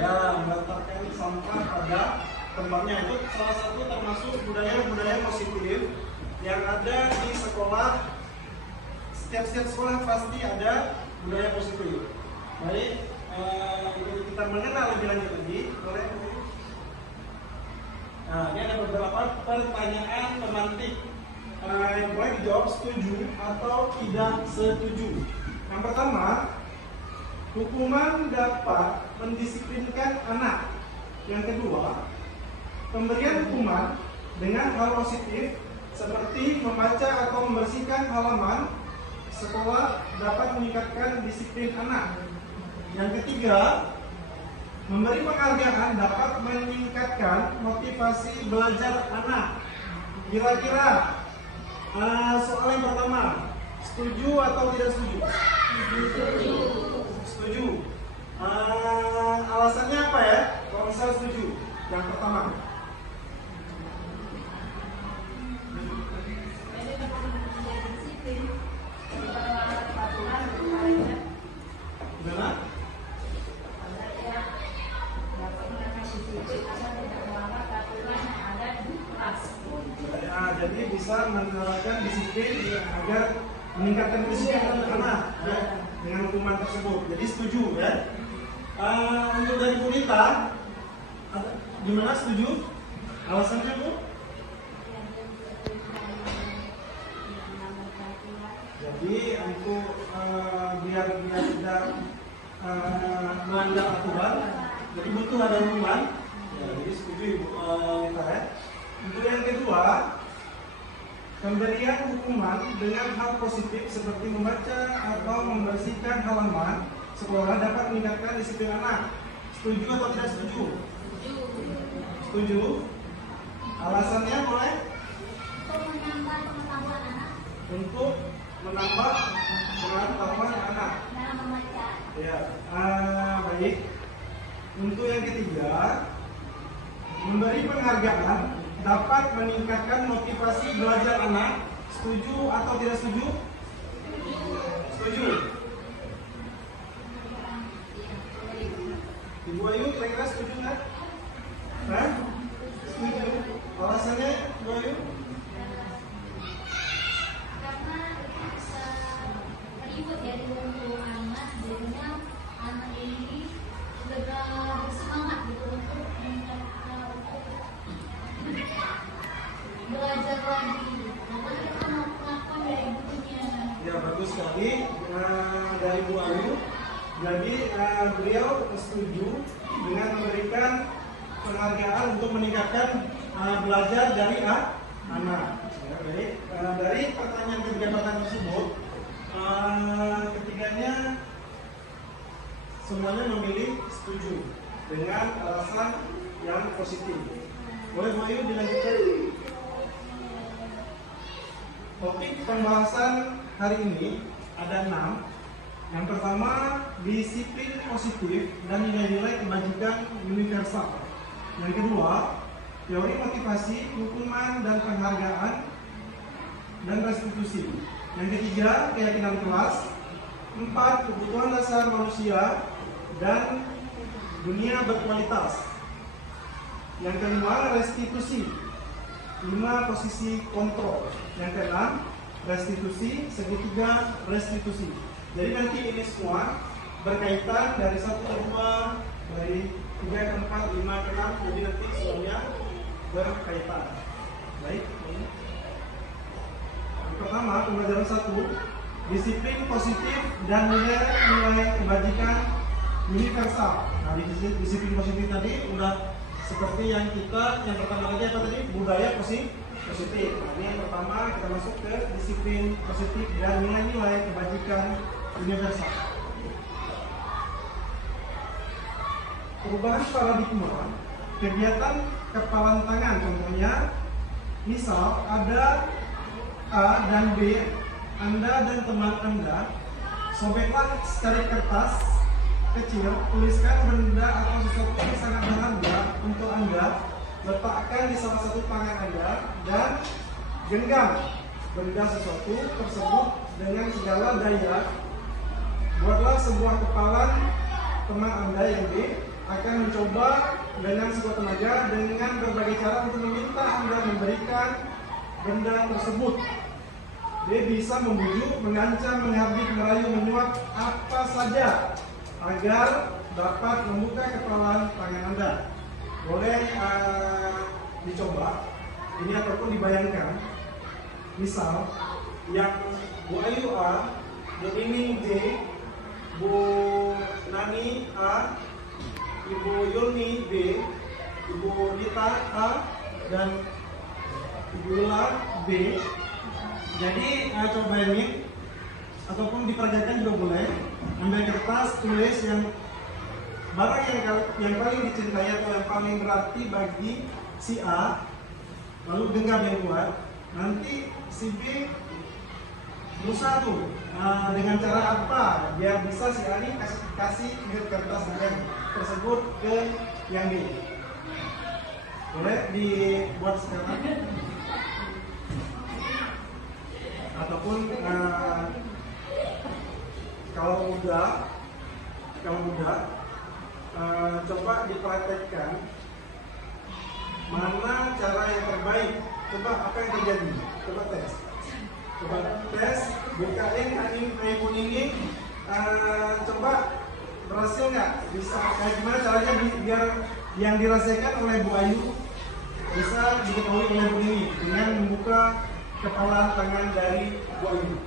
Ya, meletakkan sampah pada tempatnya itu salah satu termasuk budaya-budaya positif yang ada di sekolah. Setiap sekolah pasti ada budaya positif. Baik, untuk kita mengenal lebih lanjut lagi, boleh? Nah, ini ada beberapa pertanyaan pemantik yang boleh dijawab setuju atau tidak setuju. Yang pertama, hukuman dapat mendisiplinkan anak. Yang kedua, pemberian hukuman dengan hal positif seperti membaca atau membersihkan halaman sekolah dapat meningkatkan disiplin anak. Yang ketiga, memberi penghargaan dapat meningkatkan motivasi belajar anak. Kira-kira soal yang pertama, setuju atau tidak setuju? Setuju. Alasannya apa ya? Kalau misalnya setuju, yang pertama. Gimana? Jadi bisa menerapkan disiplin agar meningkatkan disiplin anak-anak ya, dengan hukuman tersebut. Jadi setuju ya. Untuk dari Bu Nita, gimana setuju? Alasannya Bu? Jadi untuk biar tidak melanggar aturan, jadi butuh ada hukuman. Ya, jadi setuju Ibu Nita ya. Untuk yang kedua, pemberian hukuman dengan hal positif seperti membaca atau membersihkan halaman sekolah dapat meningkatkan disiplin anak. Setuju atau tidak setuju? Setuju. Alasannya boleh? Untuk menambah pengetahuan anak. Ya, baik. Untuk yang ketiga, memberi penghargaan dapat meningkatkan motivasi belajar anak. Setuju atau tidak setuju? Setuju. Ibu Ayu kira-kira setuju nggak? Setuju. Alasannya Ibu Ayu? Karena itu bisa ribut ya untuk anak, jadinya anak ini lebih bersemangat gitu untuk belajar lagi, karena kita mau pengakuan dari gurunya. Ya, bagus sekali dari Bu Ayu. Jadi beliau setuju dengan memberikan penghargaan untuk meningkatkan belajar dari anak. Ya, baik. Dari ketiga pertanyaan tersebut, ketiganya semuanya memilih setuju dengan alasan yang positif. Boleh Bu Ayu dilanjutkan? Topik pembahasan hari ini ada 6. Yang pertama, disiplin positif dan nilai-nilai kebajikan universal. Yang kedua, teori motivasi, hukuman dan penghargaan dan restitusi. Yang ketiga, keyakinan kelas. 4, kebutuhan dasar manusia dan dunia berkualitas. Yang kelima, restitusi. 5, posisi kontrol. Yang keenam, restitusi. Segitiga restitusi. Jadi nanti ini semua berkaitan dari 1 ke 2, dari 3 ke 4, 5 ke 6. Jadi nanti semuanya berkaitan. Baik. Yang pertama, pembelajaran 1, disiplin positif dan nilai kebajikan universal. Nah, disiplin positif tadi udah seperti yang pertama tadi apa tadi? Budaya positif. Nah, ini yang pertama kita masuk ke disiplin positif dan nilai-nilai kebajikan universal. Perubahan paradigma, kegiatan kepalan tangan, contohnya, misal ada A dan B, Anda dan teman Anda, sobeklah secari kertas kecil, tuliskan benda atau sesuatu yang sangat berharga untuk Anda, letakkan di salah satu tangan Anda, dan genggam benda sesuatu tersebut dengan segala daya. Buatlah sebuah kepalan teman Anda yang B. akan mencoba dengan sekuat tenaga dengan berbagai cara untuk meminta Anda memberikan benda tersebut. Dia bisa membujuk, mengancam, menghardik, merayu, menyuap apa saja agar dapat membuka kepalan tangan Anda. Boleh dicoba ini ataupun dibayangkan. Misal yang Bu Ayu A, Bu Nining B, Bu Nani A, Ibu Yulni B, Ibu Rita A, dan Ibu Yula B. Jadi coba ini ataupun diperagakan juga boleh. Ambil kertas, tulis yang barang yang paling dicintai atau yang paling berarti bagi si A, lalu genggam yang kuat. Nanti si B berusaha tuh dengan cara apa biar bisa si A ini kasih kertas tersebut ke yang B. Boleh dibuat sekarang ataupun kalau mudah coba dipraktekkan mana cara yang terbaik. Coba apa yang terjadi, coba tes, bukain iPhone ini, coba berhasil nggak, bisa gimana caranya biar yang dirasakan oleh Bu Ayu bisa diketahui oleh Bu ini dengan membuka kepala tangan dari Bu Ayu.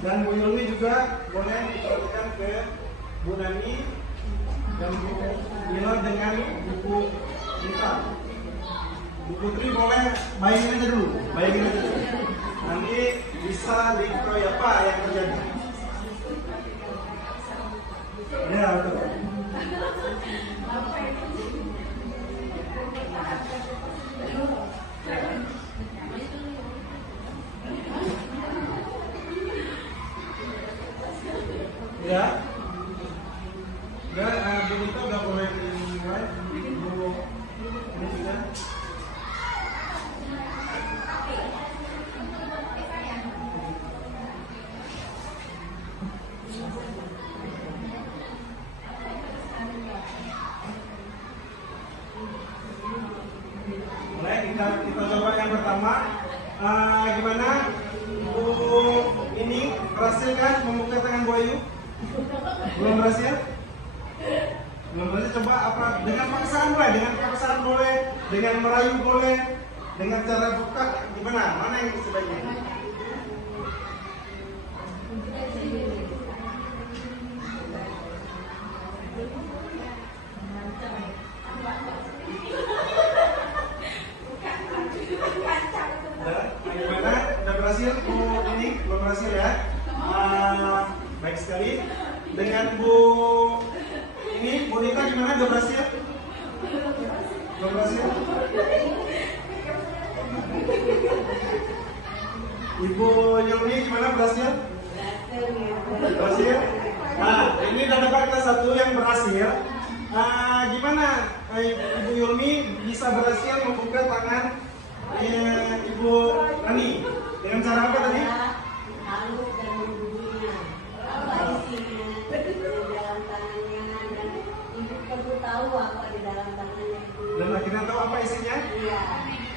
Dan Bu Yulmi juga boleh diperhatikan ke Bu Nani dan Bu Mila dengan buku Rita. Bu Putri boleh bayangin aja dulu. Nanti bisa diketahui apa yang terjadi. Ya betul. Ya. Dan Bu Rita udah boleh dimulai. Bu ini juga. Kita coba yang pertama. Gimana Bu ini berhasil kan membuka tangan Bu Ayu? Belum berhasil? Coba apa dengan paksaan boleh, dengan merayu boleh, dengan cara buka gimana? Mana yang sebaiknya? Gimana? Udah berhasil Bu ini? Belum berhasil ya? Baik sekali. Dengan Bu ini, Bu Nita gimana? Udah berhasil? Belum berhasil? Ibu Yulni gimana? Berhasil? Berhasil? Nah, ini udah dapat kelas 1 yang berhasil. Gimana Ibu Yulmi bisa berhasil membuka tangan Ibu Nani? Dengan cara apa tadi? Halus dan membujunya. Apa isinya? Di dalam tangannya dan ibu perlu tahu apa di dalam tangannya itu. Dan akhirnya tahu apa isinya? Iya.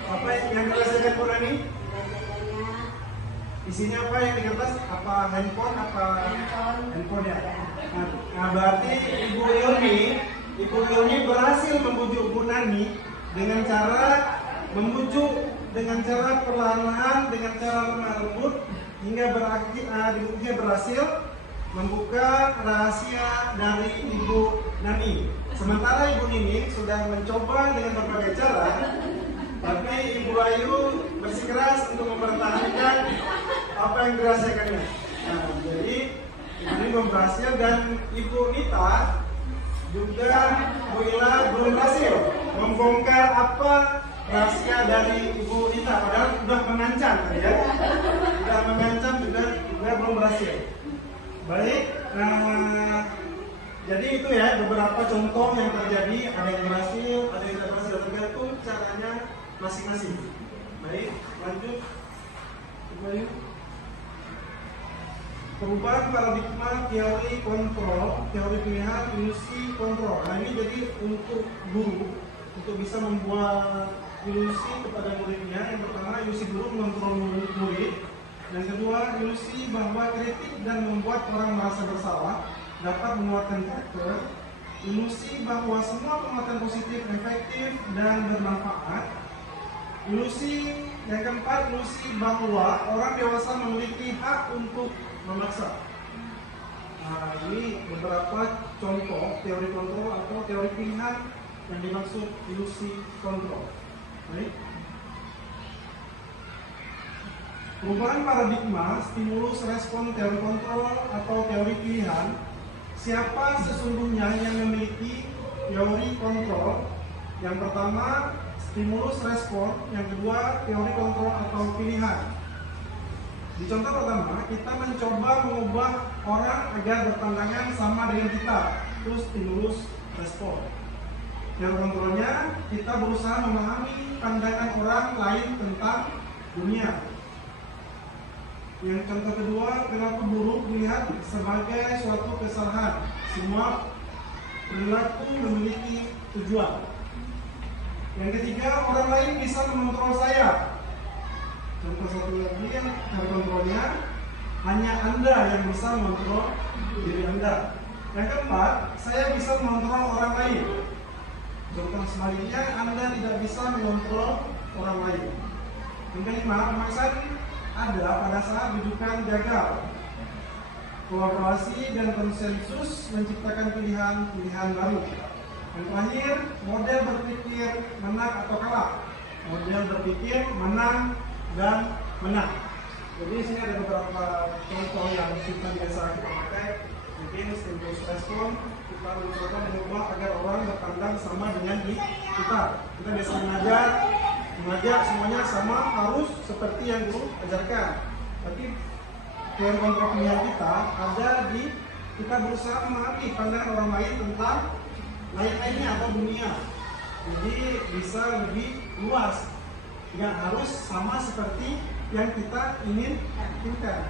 Apa yang dirasakan Bu Nani? Biasanya Isinya apa yang di kertas? Apa handphone? Handphone ya. Nah, berarti Ibu Yulmi berhasil membujuk Bu Nani dengan cara membujuk dengan cara perlahan-lahan, dengan cara lemah lembut hingga berhasil membuka rahasia dari Ibu Nani. Sementara Ibu Nining sudah mencoba dengan berbagai cara, tapi Ibu Ayu bersikeras untuk mempertahankan apa yang dirasakannya. Nah, jadi Ibu Nining belum berhasil dan Ibu Nita juga Bu Ila belum berhasil membongkar apa rahasia dari Ibu Nita, padahal sudah mengancam ya. Sudah mengancam juga belum berhasil. Baik, jadi itu ya beberapa contoh yang terjadi, ada yang berhasil, ada yang tidak berhasil, tergantung caranya masing-masing. Baik, lanjut. Ibu Ayu. perubahan paradigma teori kontrol, teori pilihan, ilusi kontrol. Nah ini jadi untuk guru, untuk bisa membuat ilusi kepada muridnya. Yang pertama, ilusi guru mengontrol murid. Yang kedua, ilusi bahwa kritik dan membuat orang merasa bersalah dapat menguatkan karakter. Ilusi bahwa semua penguatan positif efektif dan bermanfaat. Ilusi yang keempat, ilusi bahwa orang dewasa memiliki hak untuk memaksa. Nah, ini beberapa contoh teori kontrol atau teori pilihan yang dimaksud ilusi kontrol. Baik. Perubahan paradigma, stimulus respon teori kontrol atau teori pilihan. Siapa sesungguhnya yang memiliki teori kontrol? Yang pertama, stimulus respon. Yang kedua, teori kontrol atau pilihan. Di contoh pertama, kita mencoba mengubah orang agar berpandangan sama dengan kita. Itu stimulus respon. Teori kontrolnya, kita berusaha memahami pandangan orang lain tentang dunia. Yang contoh kedua, perilaku buruk dilihat sebagai suatu kesalahan. Semua perilaku memiliki tujuan. Yang ketiga, orang lain bisa mengontrol saya. Contoh satu lagi yang kontrolnya, hanya Anda yang bisa mengontrol diri Anda. Yang keempat, saya bisa mengontrol orang lain. Contoh sebaliknya, Anda tidak bisa mengontrol orang lain. Yang kelima, pemaksaan ada pada saat rujukan gagal. Kolaborasi dan konsensus menciptakan pilihan-pilihan baru. Yang terakhir, model berpikir menang atau kalah. Model berpikir menang dan menang. Jadi di sini ada beberapa contoh yang kita biasa kita pakai. Mungkin stimulus respon, kita mencoba mengubah agar orang berpandang sama dengan kita. Kita biasa mengajak semuanya sama, harus seperti yang guru ajarkan. Tapi teori kontrol pilihan kita ada di kita berusaha memahami pandangan orang lain tentang lain-lainnya atau dunia. Jadi bisa lebih luas, nggak harus sama seperti yang kita inginkan.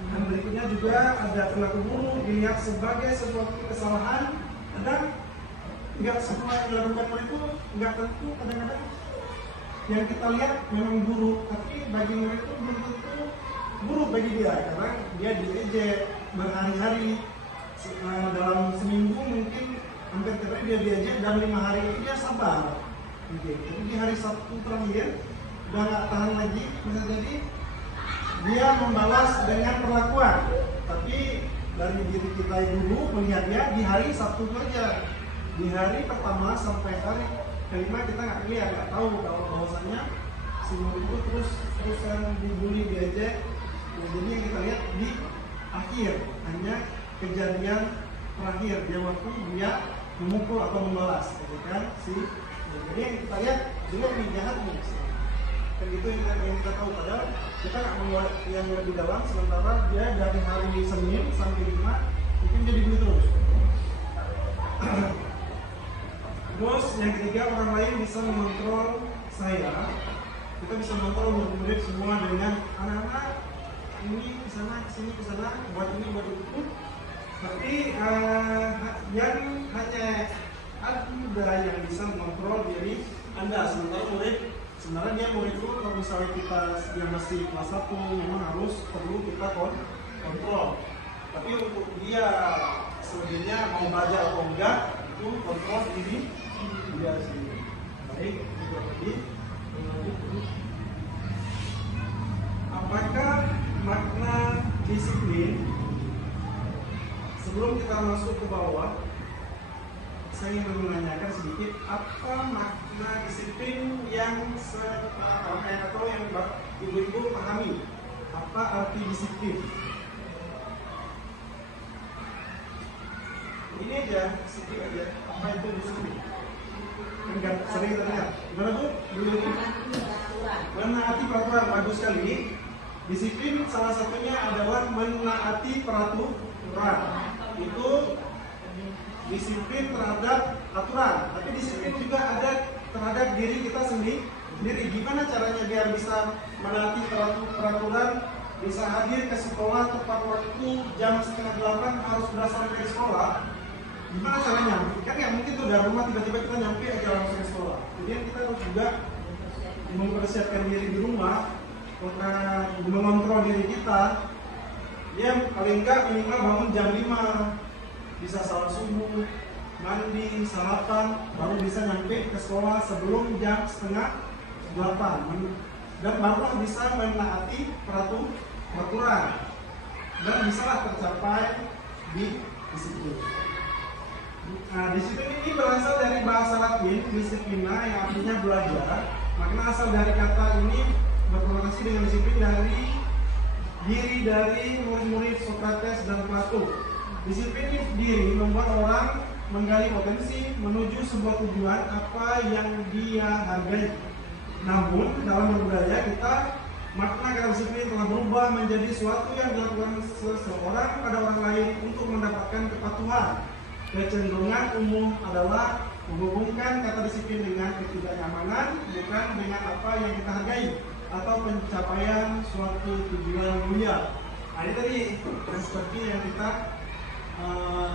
Dan berikutnya juga ada perilaku buruk dilihat sebagai sesuatu kesalahan. Kadang nggak semua yang dilakukan oleh itu nggak tentu, kadang-kadang yang kita lihat memang buruk, tapi bagi mereka itu belum tentu buruk bagi dia, karena dia diejek berhari-hari. Dalam seminggu mungkin hampir tiap hari dia diejek, dan 5 hari itu dia sabar. Jadi di hari Sabtu terakhir udah nggak tahan lagi, bisa jadi dia membalas dengan perlakuan. Tapi dari diri kita dulu melihat dia di hari Sabtu saja. Di hari pertama sampai hari kelima kita nggak tahu kalau bahwasannya si murid itu terusan dibully, diejek. Jadi yang kita lihat di akhir hanya kejadian terakhir dia waktu dia memukul atau membalas, gitu kan? Jadi yang kita lihat juga lebih jahat nih. Dan itu yang kita tahu, padahal kita nggak mau yang lebih dalam. Sementara dia dari hari Senin sampai Jumat mungkin jadi begitu terus. Terus yang ketiga, orang lain bisa mengontrol saya. Kita bisa mengontrol murid semua dengan anak-anak ini kesana kesini kesana, buat ini buat itu. Tapi yang hanya Anda yang bisa mengontrol diri Anda. Sementara murid, sebenarnya dia murid itu kalau misalnya kita yang masih kelas 1 memang perlu kita kontrol. Tapi untuk dia selebihnya mau belajar atau enggak, itu kontrol diri dia sendiri. Baik, jadi apakah makna disiplin? Sebelum kita masuk ke bawah, saya ingin menanyakan sedikit apa makna disiplin yang atau yang ibu-ibu pahami. Apa arti disiplin? Ini aja, sedikit aja. Apa itu disiplin? Enggak sering terdengar. Gimana Bu? Menaati peraturan, bagus sekali. Disiplin salah satunya adalah menaati peraturan. Itu disiplin terhadap aturan, tapi disiplin juga ada terhadap diri kita sendiri. Gimana caranya biar bisa menaati peraturan bisa hadir ke sekolah tepat waktu jam 7:30 harus sudah sampai ke sekolah. Gimana caranya? Kan nggak mungkin tuh dari rumah tiba-tiba kita nyampe aja langsung ke sekolah. Jadi kita harus juga mempersiapkan diri di rumah, mengontrol diri kita. Ya paling enggak minimal bangun jam 5, bisa salat subuh, mandi, sarapan, baru bisa nyampe ke sekolah sebelum jam 7:30. Dan baru bisa menaati peraturan dan bisalah tercapai di disiplin. Nah, disiplin ini berasal dari bahasa Latin disciplina yang artinya belajar. Makna asal dari kata ini berkonotasi dengan disiplin dari diri dari murid-murid Socrates dan Plato. Disiplin diri membuat orang menggali potensi menuju sebuah tujuan apa yang dia hargai. Namun dalam berbudaya kita, makna kata disiplin telah berubah menjadi suatu yang dilakukan seseorang pada orang lain untuk mendapatkan kepatuhan. Kecenderungan umum adalah menghubungkan kata disiplin dengan ketidaknyamanan, bukan dengan apa yang kita hargai atau pencapaian suatu tujuan mulia. Nah, ini tadi yang seperti yang kita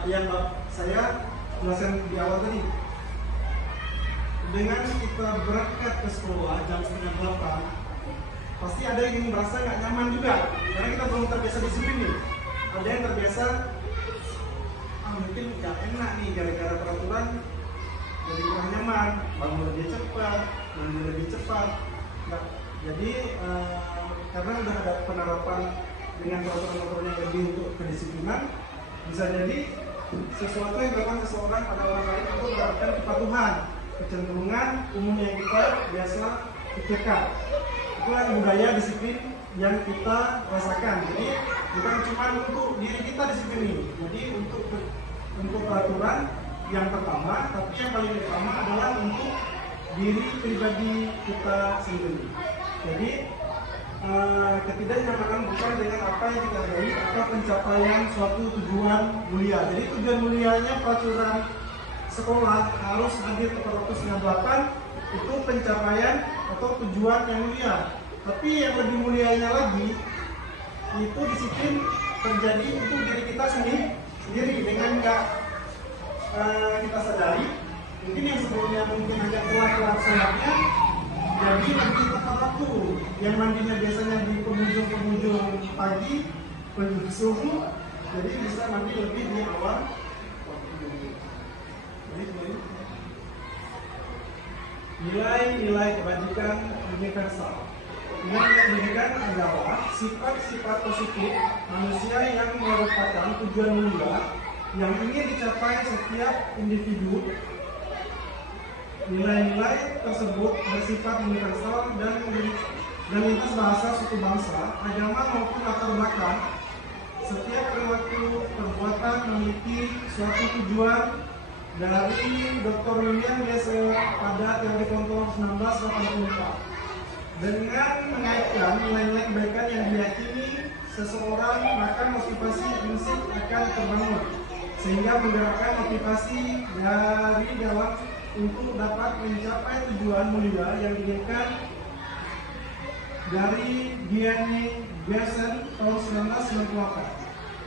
yang saya jelaskan di awal tadi. Dengan kita berangkat ke sekolah jam 7:30, pasti ada yang merasa nggak nyaman juga, karena kita belum terbiasa disiplin nih. Ada yang terbiasa, mungkin nggak enak nih gara-gara peraturan, jadi kurang nyaman, bangun lebih cepat, mandi lebih cepat. Nah, jadi karena udah ada penerapan dengan peraturan-peraturan yang lebih untuk kedisiplinan, bisa jadi sesuatu yang dilakukan seseorang pada orang lain untuk mendapatkan kepatuhan. Kecenderungan umum yang kita biasa pikirkan. Itulah budaya disiplin yang kita rasakan. Jadi bukan cuma untuk diri kita disiplin ini. Jadi untuk peraturan yang pertama, tapi yang paling utama adalah untuk diri pribadi kita sendiri. Jadi ketidaknyamanan bukan dengan apa yang kita hargai atau pencapaian suatu tujuan mulia. Jadi tujuan mulianya peraturan sekolah harus hadir tepat waktu 7:30 itu pencapaian atau tujuan yang mulia. Tapi yang lebih mulianya lagi itu disiplin terjadi untuk diri kita sendiri dengan nggak kita sadari. Mungkin yang sebelumnya mungkin agak telat sholatnya, jadi lebih tepat waktu. Yang mandinya biasanya di penghujung pagi, penghujung subuh, jadi bisa mandi lebih di awal. Nilai-nilai kebajikan universal. Nilai kebajikan adalah sifat-sifat positif manusia yang merupakan tujuan mulia yang ingin dicapai setiap individu. Nilai-nilai tersebut bersifat universal dan lintas bahasa, suku bangsa, agama maupun latar belakang. Setiap perilaku perbuatan memiliki suatu tujuan. Dari Dr. William Glasser pada teori kontrol 1984. Dengan mengaitkan nilai-nilai kebaikan yang diyakini seseorang, maka motivasi intrinsik akan terbangun sehingga menggerakkan motivasi dari dalam untuk dapat mencapai tujuan mulia yang diinginkan. Dari Gianni Glasser tahun 1998.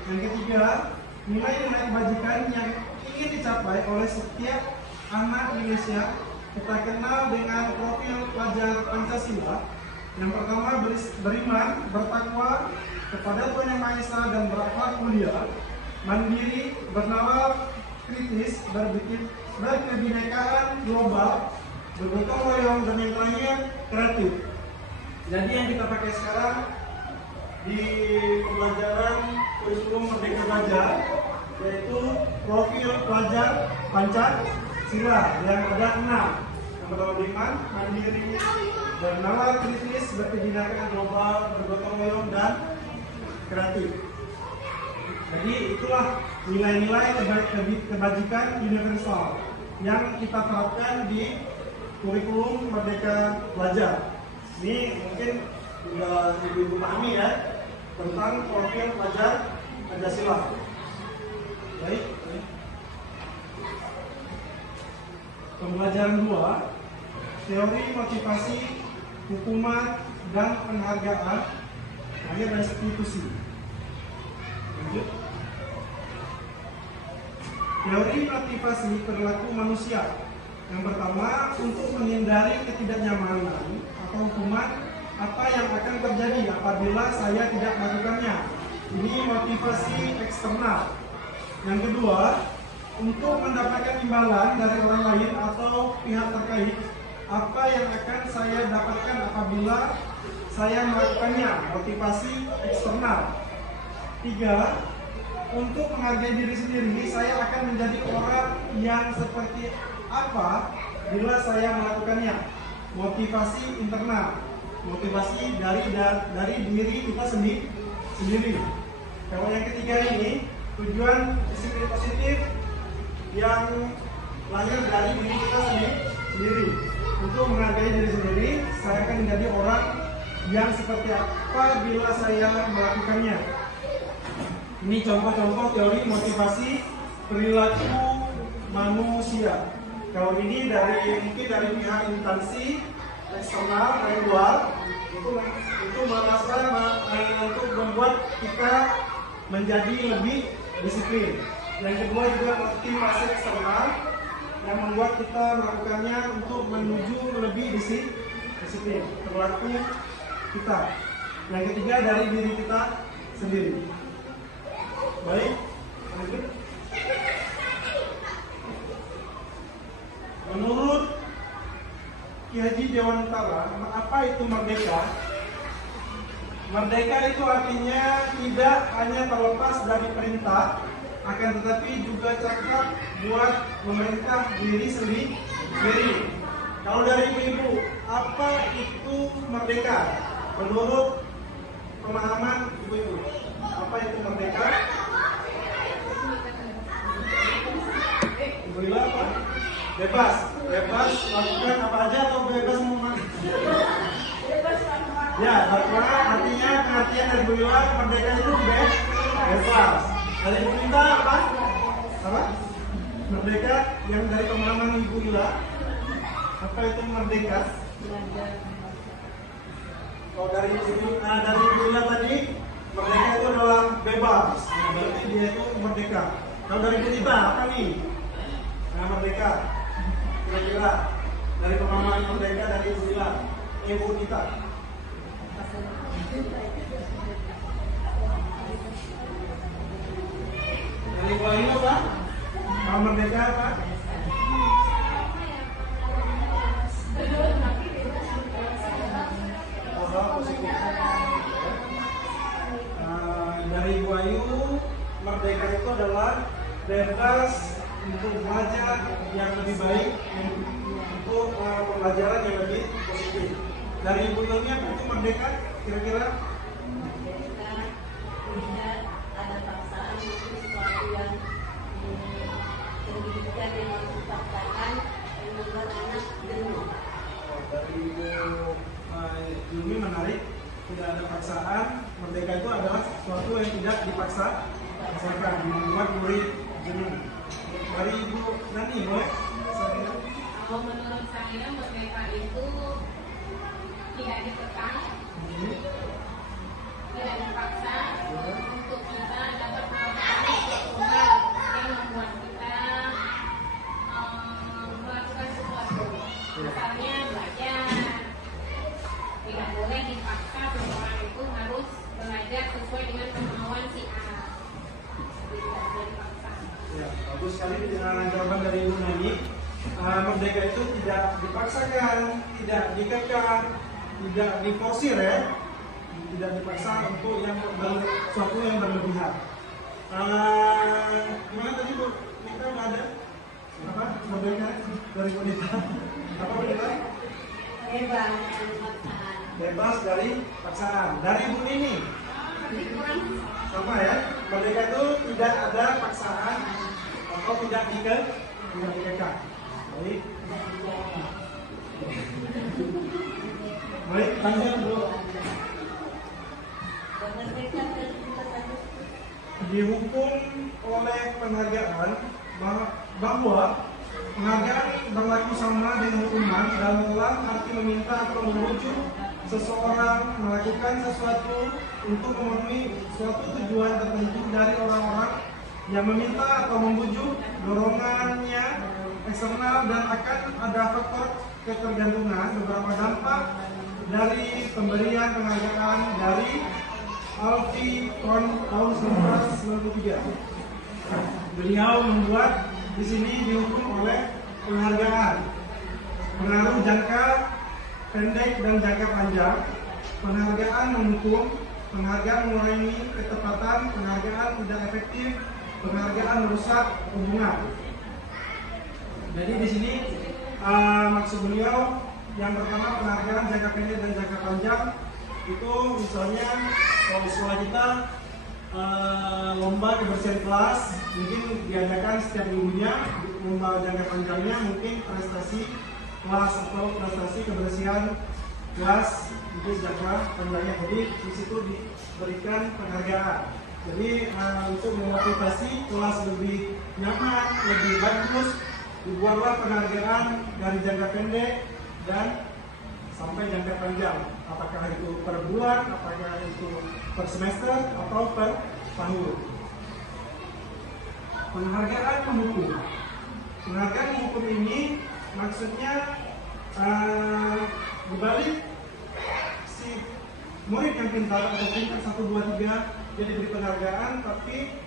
Yang ketiga, nilai-nilai kebajikan yang ingin dicapai oleh setiap anak Indonesia kita kenal dengan profil pelajar Pancasila. Yang pertama, beriman, bertakwa kepada Tuhan Yang Maha Esa dan berakhlak mulia, mandiri, bernalar kritis, berkebinekaan global, bergotong royong, dan yang terakhir kreatif. Jadi yang kita pakai sekarang di pembelajaran kurikulum Merdeka Belajar yaitu profil pelajar Pancasila yang ada 6. Yang pertama beriman, mandiri, bernalar kritis, berkebinekaan global, bergotong royong, dan kreatif. Jadi itulah nilai-nilai kebajikan universal yang kita terapkan di kurikulum Merdeka Belajar. Ini mungkin sudah ibu-ibu pahami ya tentang profil pelajar Pancasila. Baik. Pembelajaran 2, teori motivasi, hukuman, dan penghargaan. lahir restitusi. Lanjut. Teori motivasi perilaku manusia. Yang pertama, untuk menghindari ketidaknyamanan atau hukuman apa yang akan terjadi apabila saya tidak melakukannya. Ini motivasi eksternal. Yang kedua, untuk mendapatkan imbalan dari orang lain atau pihak terkait apa yang akan saya dapatkan apabila saya melakukannya. Motivasi eksternal. 3. Untuk menghargai diri sendiri, saya akan menjadi orang yang seperti apa bila saya melakukannya. Motivasi internal. Motivasi dari diri kita sendiri. Kalau yang ketiga ini, tujuan disiplin positif yang lahir dari diri kita sendiri. Untuk menghargai diri sendiri, saya akan menjadi orang yang seperti apa bila saya melakukannya. Ini contoh-contoh teori motivasi perilaku manusia. Kalau ini mungkin dari pihak instansi eksternal dari luar, itu untuk membuat kita menjadi lebih disiplin. Yang kedua juga motivasi eksternal yang membuat kita melakukannya untuk menuju lebih disiplin perilaku kita. Yang ketiga dari diri kita sendiri. Baik, lanjut. Menurut Ki Haji Dewantara, apa itu merdeka? Merdeka itu artinya tidak hanya terlepas dari perintah, akan tetapi juga cakap buat memerintah diri sendiri. Kalau dari ibu-ibu, apa itu merdeka? Menurut pemahaman ibu-ibu, apa itu merdeka? Ibu-ibu apa? Bebas lakukan apa aja atau bebas mau ya, artinya pengertian dari ibu-ibu merdeka itu bebas. Dari pemerintah apa? Merdeka yang dari pemahaman ibu-ibu apa itu merdeka? Kalau dari ibu-ibu tadi, merdeka itu adalah bebas. Berarti dia itu merdeka. Kalau dari kita apa nih? Merdeka. Kira-kira dari pemahaman merdeka dari ibu kita. Dari ibu apa? Kalau merdeka apa? Dari Ibu Ayu, merdeka itu adalah bebas untuk belajar yang lebih baik, untuk pembelajaran yang lebih positif. Dari Ibu Ilmi apa itu merdeka? Kira-kira? Tidak ada paksaan itu sesuatu yang pendidikan yang harus dipaksakan yang membuat anak jenuh. Dari Ibu Ilmi menarik. Tidak ada paksaan. Merdeka itu adalah sesuatu yang tidak dipaksakan, membuat murid jenuh. Dari Ibu Nani, boleh? Kalau menurut saya merdeka itu tidak ditekan, tidak dipaksa untuk kita dapat melakukan sesuatu yang membuat kita melakukan sesuatu. Misalnya belajar, tidak boleh dipaksa seseorang itu harus belajar sesuai dengan kemauan si A. Tidak boleh dipaksa. Ya, bagus sekali jawaban dari Ibu Nani. Merdeka itu tidak dipaksakan, tidak dikekang, tidak diforsir ya, tidak dipaksa untuk sesuatu yang berlebihan. Gimana tadi Bu? Kita udah ada apa? Merdeka dari wanita. Apa wanita? Bebas dari paksaan. Dari Ibu ini sama ya. Merdeka itu tidak ada paksaan atau tidak dikekang. Baik. Baik, lanjut dulu. Dihukum oleh penghargaan bahwa penghargaan berlaku sama dengan hukuman dalam arti meminta atau merujuk seseorang melakukan sesuatu untuk memenuhi suatu tujuan tertentu dari orang-orang yang meminta atau membujuk dorongannya eksternal, dan akan ada faktor ketergantungan. Beberapa dampak dari pemberian penghargaan dari Alfie Kohn tahun 1993. Beliau membuat di sini dihukum oleh penghargaan, pengaruh jangka pendek dan jangka panjang, penghargaan menghukum, penghargaan mengurangi ketepatan, penghargaan tidak efektif, penghargaan merusak hubungan. Jadi di sini maksud beliau yang pertama penghargaan jangka pendek dan jangka panjang itu misalnya kalau di sekolah kita lomba kebersihan kelas mungkin diadakan setiap minggunya. Lomba jangka panjangnya mungkin prestasi kelas atau prestasi kebersihan kelas itu jangka panjangnya. Jadi di situ diberikan penghargaan. Jadi untuk memotivasi kelas lebih nyaman, lebih bagus, dibuatlah penghargaan dari jangka pendek dan sampai jangka panjang. Apakah itu per bulan, apakah itu per semester atau per tahun. Penghargaan menghukum. Penghargaan menghukum ini maksudnya dibalik si murid yang pintar atau pintar 1, 2, 3 dia diberi penghargaan, tapi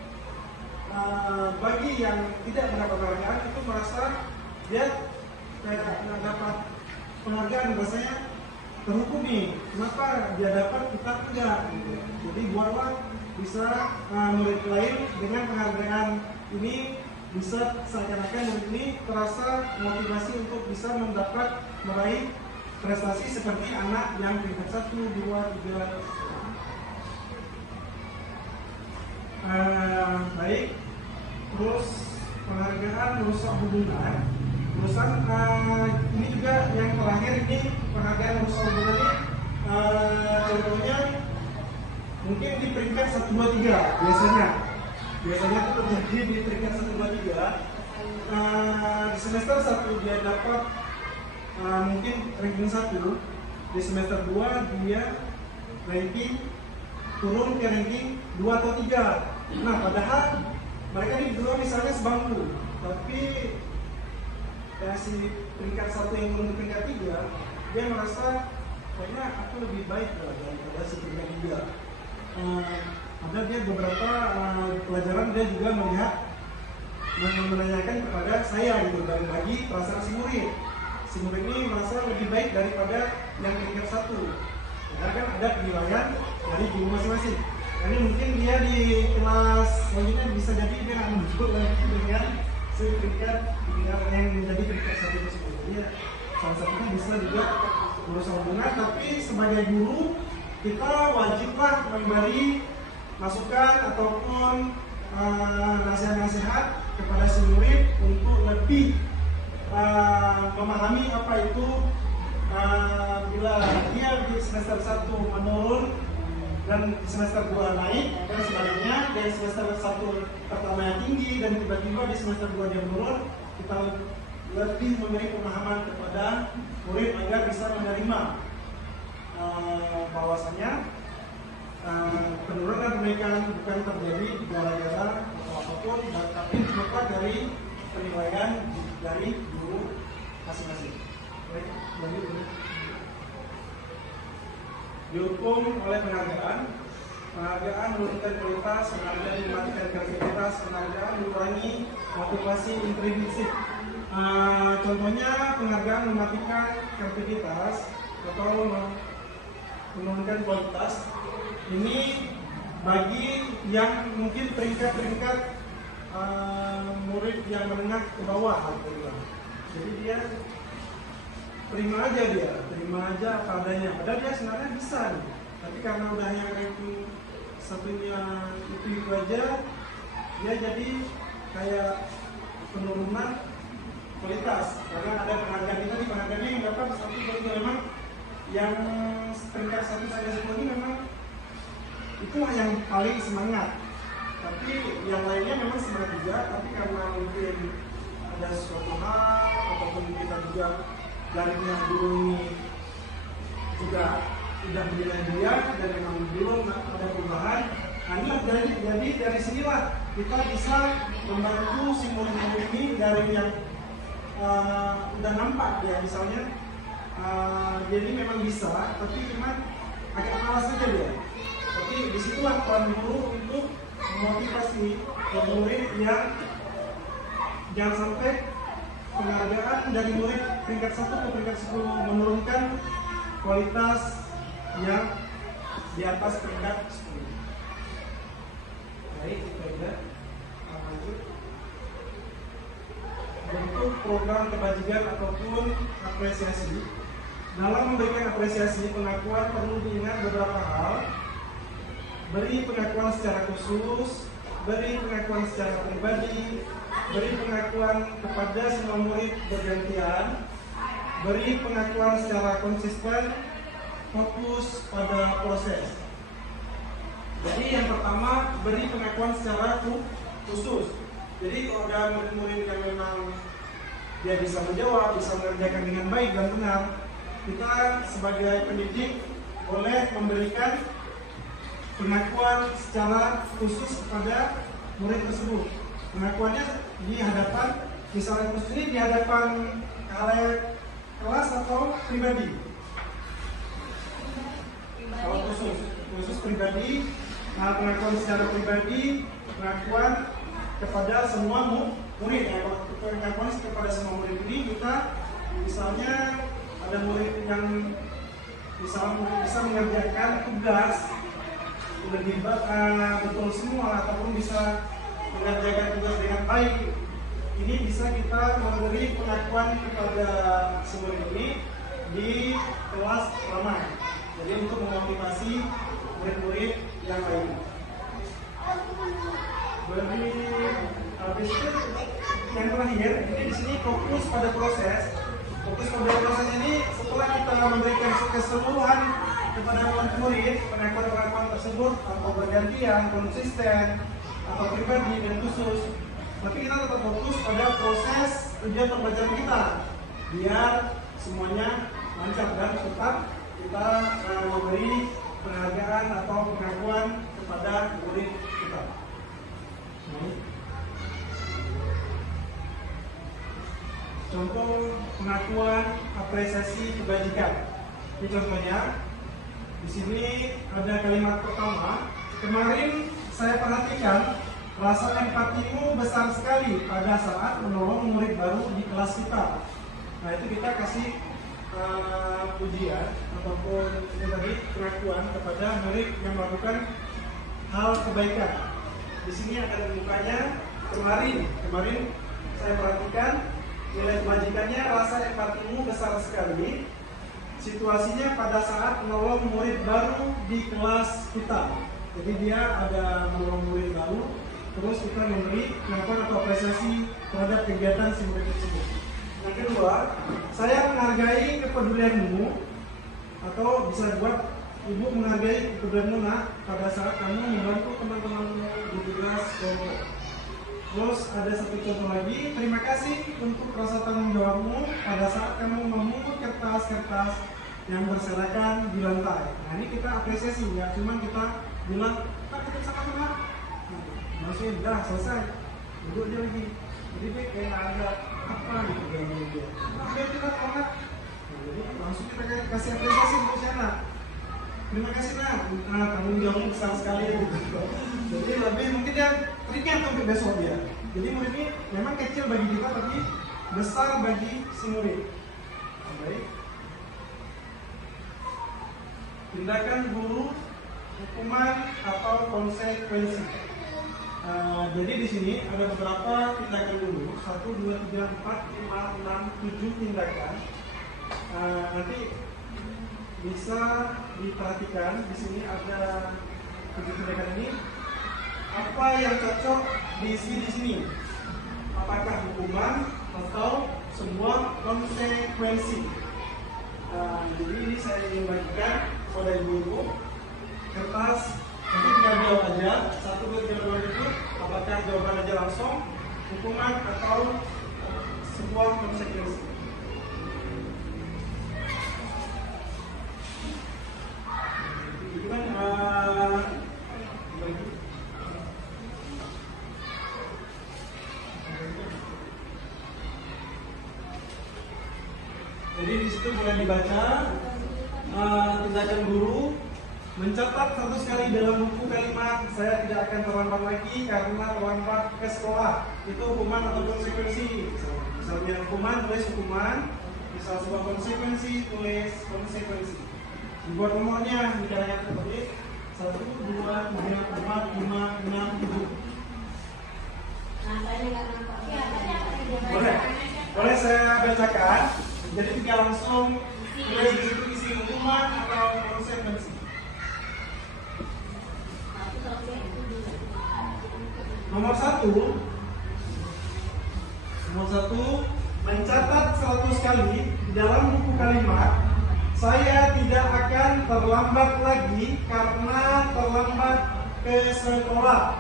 bagi yang tidak mendapat penghargaan itu merasa dia tidak dapat penghargaan, rasanya terhukum nih, kenapa dia dapat kita enggak gitu. Jadi buatlah bisa murid lain dengan penghargaan ini bisa seakan-akan murid ini terasa motivasi untuk bisa mendapat meraih prestasi seperti anak yang peringkat 1, 2, 3. Baik, terus penghargaan merusak hubungan. Ini juga yang terakhir ini penghargaan merusak hubungan ini contohnya mungkin di peringkat 1, 2, 3 biasanya itu terjadi di peringkat 1, 2, 3. Di semester 1 dia dapat mungkin ranking 1, di semester 2 dia ranking turun ke ranking 2 atau 3. Nah padahal mereka ini berdua misalnya sebangku, tapi si peringkat 1 yang turun ke peringkat 3 dia merasa kayaknya aku lebih baik daripada si peringkat 3. Ada dia beberapa pelajaran dia juga menanyakan kepada saya gitu, dari bagi perasaan si murid ini merasa lebih baik daripada yang peringkat 1. Karena kan ada penilaian dari guru masing-masing. Ini mungkin dia di kelas selanjutnya bisa jadi dia nggak menunjuk lagi dengan si peringkat yang menjadi peringkat 1 tersebut. Jadi salah satunya bisa juga merusak hubungan, tapi sebagai guru kita wajiblah memberi masukan ataupun nasihat-nasihat kepada si murid untuk lebih memahami apa itu bila dia di semester 1 menurun dan semester 2 naik, dan sebaliknya dari semester 1 pertama yang tinggi dan tiba-tiba di semester 2 dia menurun, kita lebih memberi pemahaman kepada murid agar bisa menerima bahwasanya penurunan pendidikan bukan terjadi gara-gara atau apapun, tapi disebabkan dari penilaian dari guru masing-masing. Baik, lanjut. Dihukum oleh penghargaan menurunkan kualitas, penghargaan mematikan kreativitas, penghargaan mengurangi motivasi intrinsik. Contohnya penghargaan mematikan kreativitas atau menurunkan kualitas. Ini bagi yang mungkin peringkat murid yang menengah ke bawah, jadi dia terima aja apa adanya. Padahal dia sebenarnya bisa nih, tapi karena udah yang ranking satunya itu aja, dia jadi kayak penurunan kualitas. Karena ada penghargaan kita nih, penghargaannya yang dapat satu itu memang yang peringkat 1 sampai 10 ini memang itu yang paling semangat. Tapi yang lainnya memang semangat juga, tapi karena mungkin ada suatu hal ataupun kita juga dari yang dulu ini juga udah menilai dia dan memang belum ada perubahan, nah ini jadi dari sinilah kita bisa membantu si murid-murid ini dari yang udah nampak ya, misalnya jadi memang bisa tapi cuma agak malas saja dia. Tapi disitulah peran guru untuk memotivasi murid yang jangan sampai penghargaan dari murid peringkat 1 ke peringkat 10 menurunkan kualitas yang di atas peringkat 10. Baik, itu aja. Lanjut. Bentuk program kebajikan ataupun apresiasi. Dalam memberikan apresiasi, pengakuan perlu diingat beberapa hal. Beri pengakuan secara khusus, beri pengakuan secara pribadi, beri pengakuan kepada semua murid bergantian, beri pengakuan secara konsisten, fokus pada proses. Jadi yang pertama, beri pengakuan secara khusus. Jadi kalau ada murid-murid yang memang dia bisa menjawab, bisa mengerjakan dengan baik dan benar, kita sebagai pendidik boleh memberikan pengakuan secara khusus kepada murid tersebut. Pengakuannya di hadapan, misalnya khusus ini di hadapan khalayak kelas atau pribadi. Kalau khusus pribadi, pengakuan secara pribadi, pengakuan kepada semua murid. Pengakuan kepada semua murid ini kita misalnya ada murid yang bisa mengerjakan tugas lebih betul semua ataupun bisa mengerjakan tugas dengan baik. Ini bisa kita memberi pengakuan kepada semua ini di kelas ramai. Jadi untuk memotivasi murid-murid yang lain. Beri habis itu yang terakhir, ini di sini fokus pada proses. Fokus pada proses ini setelah kita memberikan keseluruhan kepada murid, pengakuan tersebut atau bergantian, konsisten, atau pribadi dan khusus. Tapi kita tetap fokus pada proses tujuan pembelajaran kita, biar semuanya lancar dan tetap kita memberi penghargaan atau pengakuan kepada murid kita. Contoh pengakuan apresiasi kebajikan. Ini contohnya. Di sini ada kalimat pertama. Kemarin saya perhatikan rasa empatimu besar sekali pada saat menolong murid baru di kelas kita. Nah itu kita kasih pujian ataupun ini tadi pengakuan kepada murid yang melakukan hal kebaikan. Di sini ada mukanya kemarin saya perhatikan nilai kebajikannya, rasa empatimu besar sekali. Situasinya pada saat menolong murid baru di kelas kita. Jadi dia ada menolong murid baru, terus kita memberi pengakuan atau apresiasi terhadap kegiatan si murid tersebut. Yang kedua, saya menghargai kepedulianmu, atau bisa buat ibu menghargai kepedulianmu pada saat kamu membantu teman-temanmu di tugas kelompok. Terus ada satu contoh lagi, terima kasih untuk rasa tanggung jawabmu pada saat kamu memungut kertas-kertas yang berserakan di lantai. Nah ini kita apresiasi, ya cuman kita bilang, kita ketemu sama-sama. Maksudnya udah selesai, duduk dia lagi. Jadi dia kayak ada apa gitu dengan dia. Dia tidak pernah. Jadi langsung kita kasih apresiasi untuk si anak. Terima kasih tanggung jawabmu besar sekali gitu. Jadi lebih mungkin dia teringat untuk besok dia. Jadi murid ini memang kecil bagi kita tapi besar bagi si murid. Baik. Tindakan guru, hukuman atau konsekuensi. Jadi di sini ada beberapa tindakan guru, 1, 2, 3, 4, 5, 6, 7 tindakan. Nanti bisa diperhatikan di sini ada 7 tindakan ini. Apa yang cocok diisi di sini? Apakah hukuman atau sebuah konsekuensi? Jadi ini saya ingin bagikan kepada ibu-ibu kertas. Nanti tinggal jawab aja 1, 2, 3, 4 itu. Apakah jawaban aja langsung hukuman atau sebuah konsekuensi? Jadi di situ boleh dibaca tindakan guru mencatat 100 kali dalam buku kalimat saya tidak akan terlambat lagi karena terlambat ke sekolah. Itu hukuman atau konsekuensi. Misalnya hukuman, tulis hukuman. Misal sebuah konsekuensi, tulis konsekuensi. Dibuat nomornya, misalnya seperti 1, 2, 3, 4, 5, 6, 7. Tanya nggak nampak? Ya, tadi apa yang dia baca? Boleh, boleh saya bacakan. Jadi tidak langsung tulis di situ isi hukuman atau konsekuensi. Nomor satu, mencatat 100 kali di dalam buku kalimat saya tidak akan terlambat lagi karena terlambat ke sekolah.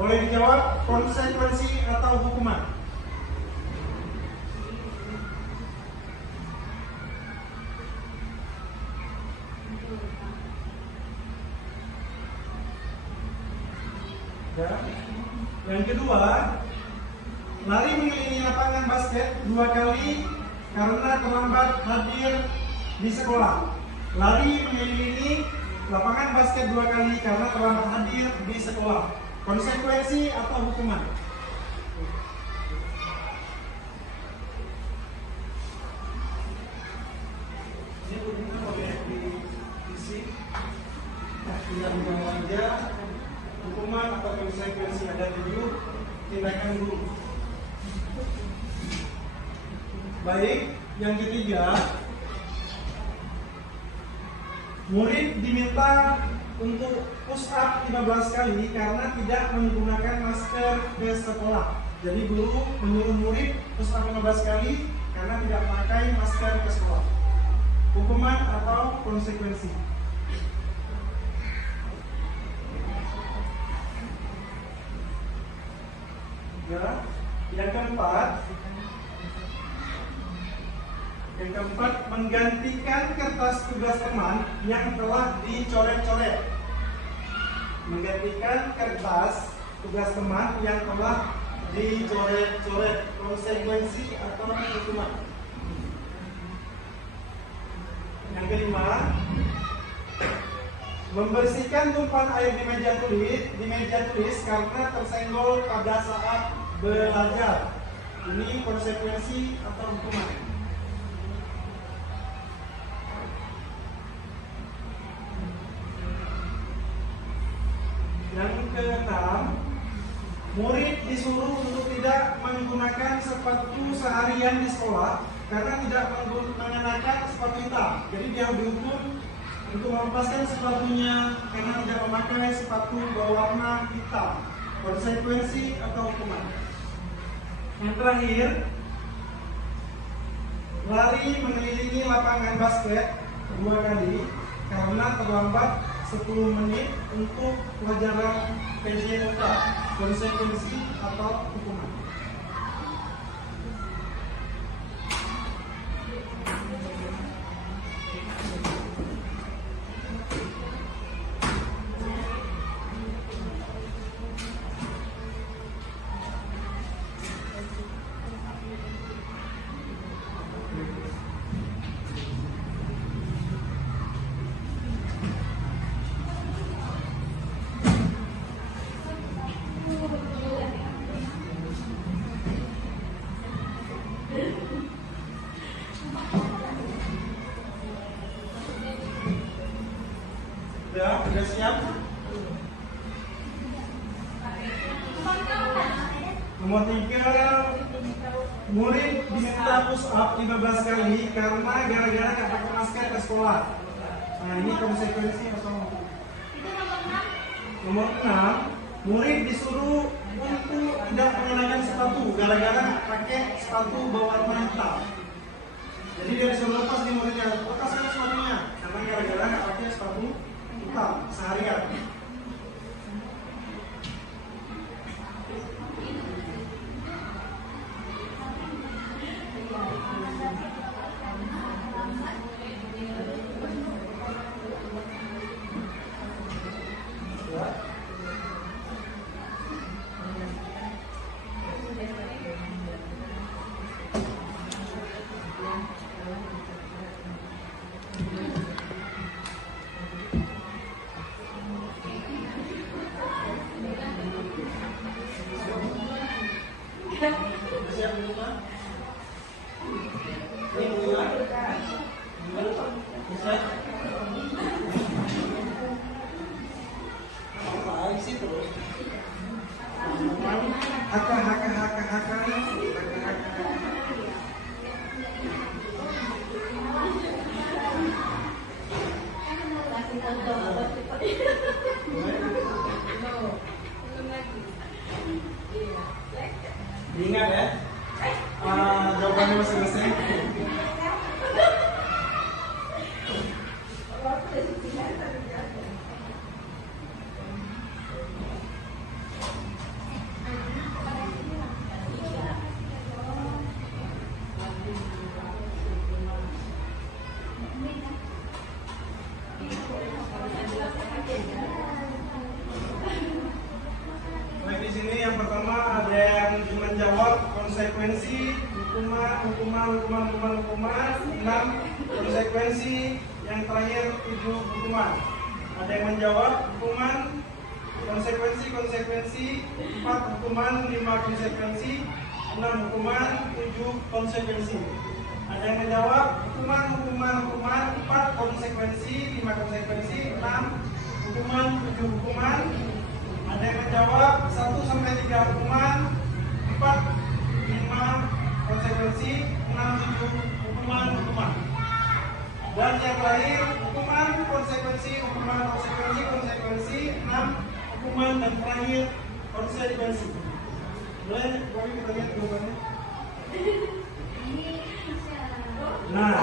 Boleh dijawab konsekuensi atau hukuman? Ya. Yang kedua, lari mengelilingi lapangan basket 2 kali karena terlambat hadir di sekolah. Lari mengelilingi lapangan basket 2 kali karena terlambat hadir di sekolah. Konsekuensi atau hukuman? Ini hukuman boleh diisi. Tidak membawa aja. Hukuman atau konsekuensi ada di tindakan guru. Baik, yang ketiga, murid diminta untuk push up 15 kali karena tidak menggunakan masker ke sekolah. Jadi guru menyuruh murid push up 15 kali karena tidak memakai masker ke sekolah. Hukuman atau konsekuensi? Ya. Yang keempat, menggantikan kertas tugas teman yang telah dicoret-coret. Menggantikan kertas tugas teman yang telah dicoret-coret. Konsekuensi atau hukuman? Yang kelima, membersihkan tumpahan air di meja tulis karena tersenggol pada saat belajar. Ini konsekuensi atau hukuman? Yang keenam, murid disuruh untuk tidak menggunakan sepatu seharian di sekolah karena tidak mengenakan sepatu hitam. Jadi dia dihukum untuk melepaskan sepatunya karena tidak memakai sepatu berwarna hitam. Konsekuensi atau hukuman? Yang terakhir, lari mengelilingi lapangan basket 2 kali karena terlambat 10 menit untuk pelajaran PJMK. Konsekuensi atau hukuman? Sudah siap? Nomor 3, murid diminta push up 15 kali karena gara-gara nggak pakai masker ke sekolah. Nah, ini konsekuensi atau? Nomor 6, murid disuruh untuk tidak mengenakan sepatu gara-gara nggak pakai sepatu berwarna hitam. Jadi dia disuruh lepas di muridnya, lepaskan sepatunya karena gara-gara nggak pakai sepatu hitam seharian. Siap Bunita? Ini Bunita? Bisa? Apa isi terus? Haka. Kasih contoh apa cepat. Diingat ya, jawabannya masing-masing. Nah, di sini yang pertama ada yang menjawab konsekuensi hukuman, 6 konsekuensi, yang terakhir 7 hukuman. Ada yang menjawab hukuman, konsekuensi, 4 hukuman, 5 konsekuensi, 6 hukuman, 7 konsekuensi. Ada yang menjawab hukuman, 4 konsekuensi, 5 konsekuensi, 6 hukuman, 7 hukuman. Ada yang menjawab 1 sampai 3 hukuman, 4, 5 konsekuensi, 6, 7 hukuman. Dan yang terakhir hukuman, konsekuensi, 6 hukuman, dan terakhir konsekuensi. Boleh kami kita lihat jawabannya? Nah,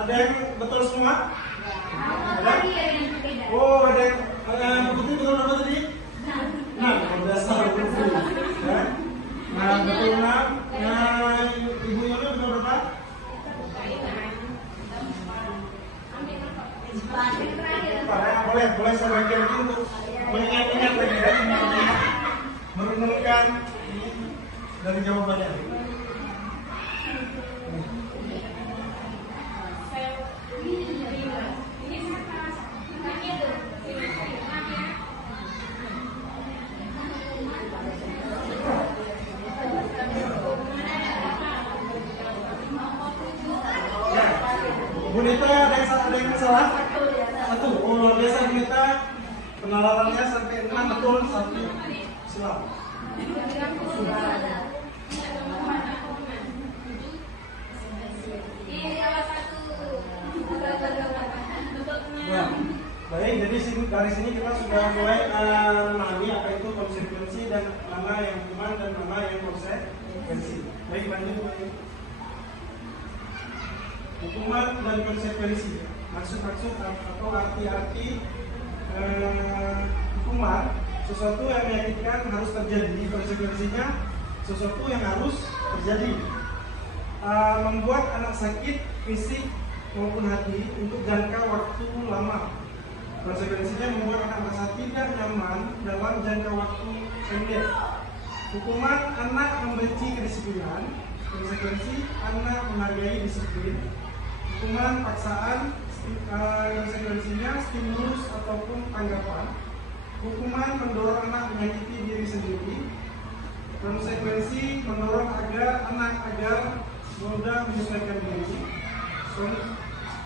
ada yang betul semua? Ada? Oh, ada yang betul berapa tadi? Nah, dasar betul. Ya. Nah, betul 6. Nah, Ibu Yono betul berapa? Boleh saya bagi lagi untuk mengingat-ingat lagi ya, merenungkan dari jawabannya. Bunita ada yang salah? 1. Oh, luar biasa Bunita. Penalarannya sampai 6 betul, 1 silam. Ya, baik. Jadi dari sini kita sudah mulai memahami apa itu konsekuensi dan mana yang hukuman dan mana yang konsekuensi. Baik, lanjut. Hukuman dan konsekuensi, maksud-maksud atau arti-arti hukuman, sesuatu yang menyakitkan harus terjadi, konsekuensinya sesuatu yang harus terjadi. Membuat anak sakit fisik maupun hati untuk jangka waktu lama. Konsekuensinya membuat anak merasa tidak nyaman dalam jangka waktu pendek. Hukuman anak membenci kedisiplinan, konsekuensi anak menghargai disiplin. Hukuman paksaan, konsekuensinya stimulus ataupun tanggapan. Hukuman mendorong anak menyakiti diri sendiri. Konsekuensi mendorong agar mudah menyesuaikan diri.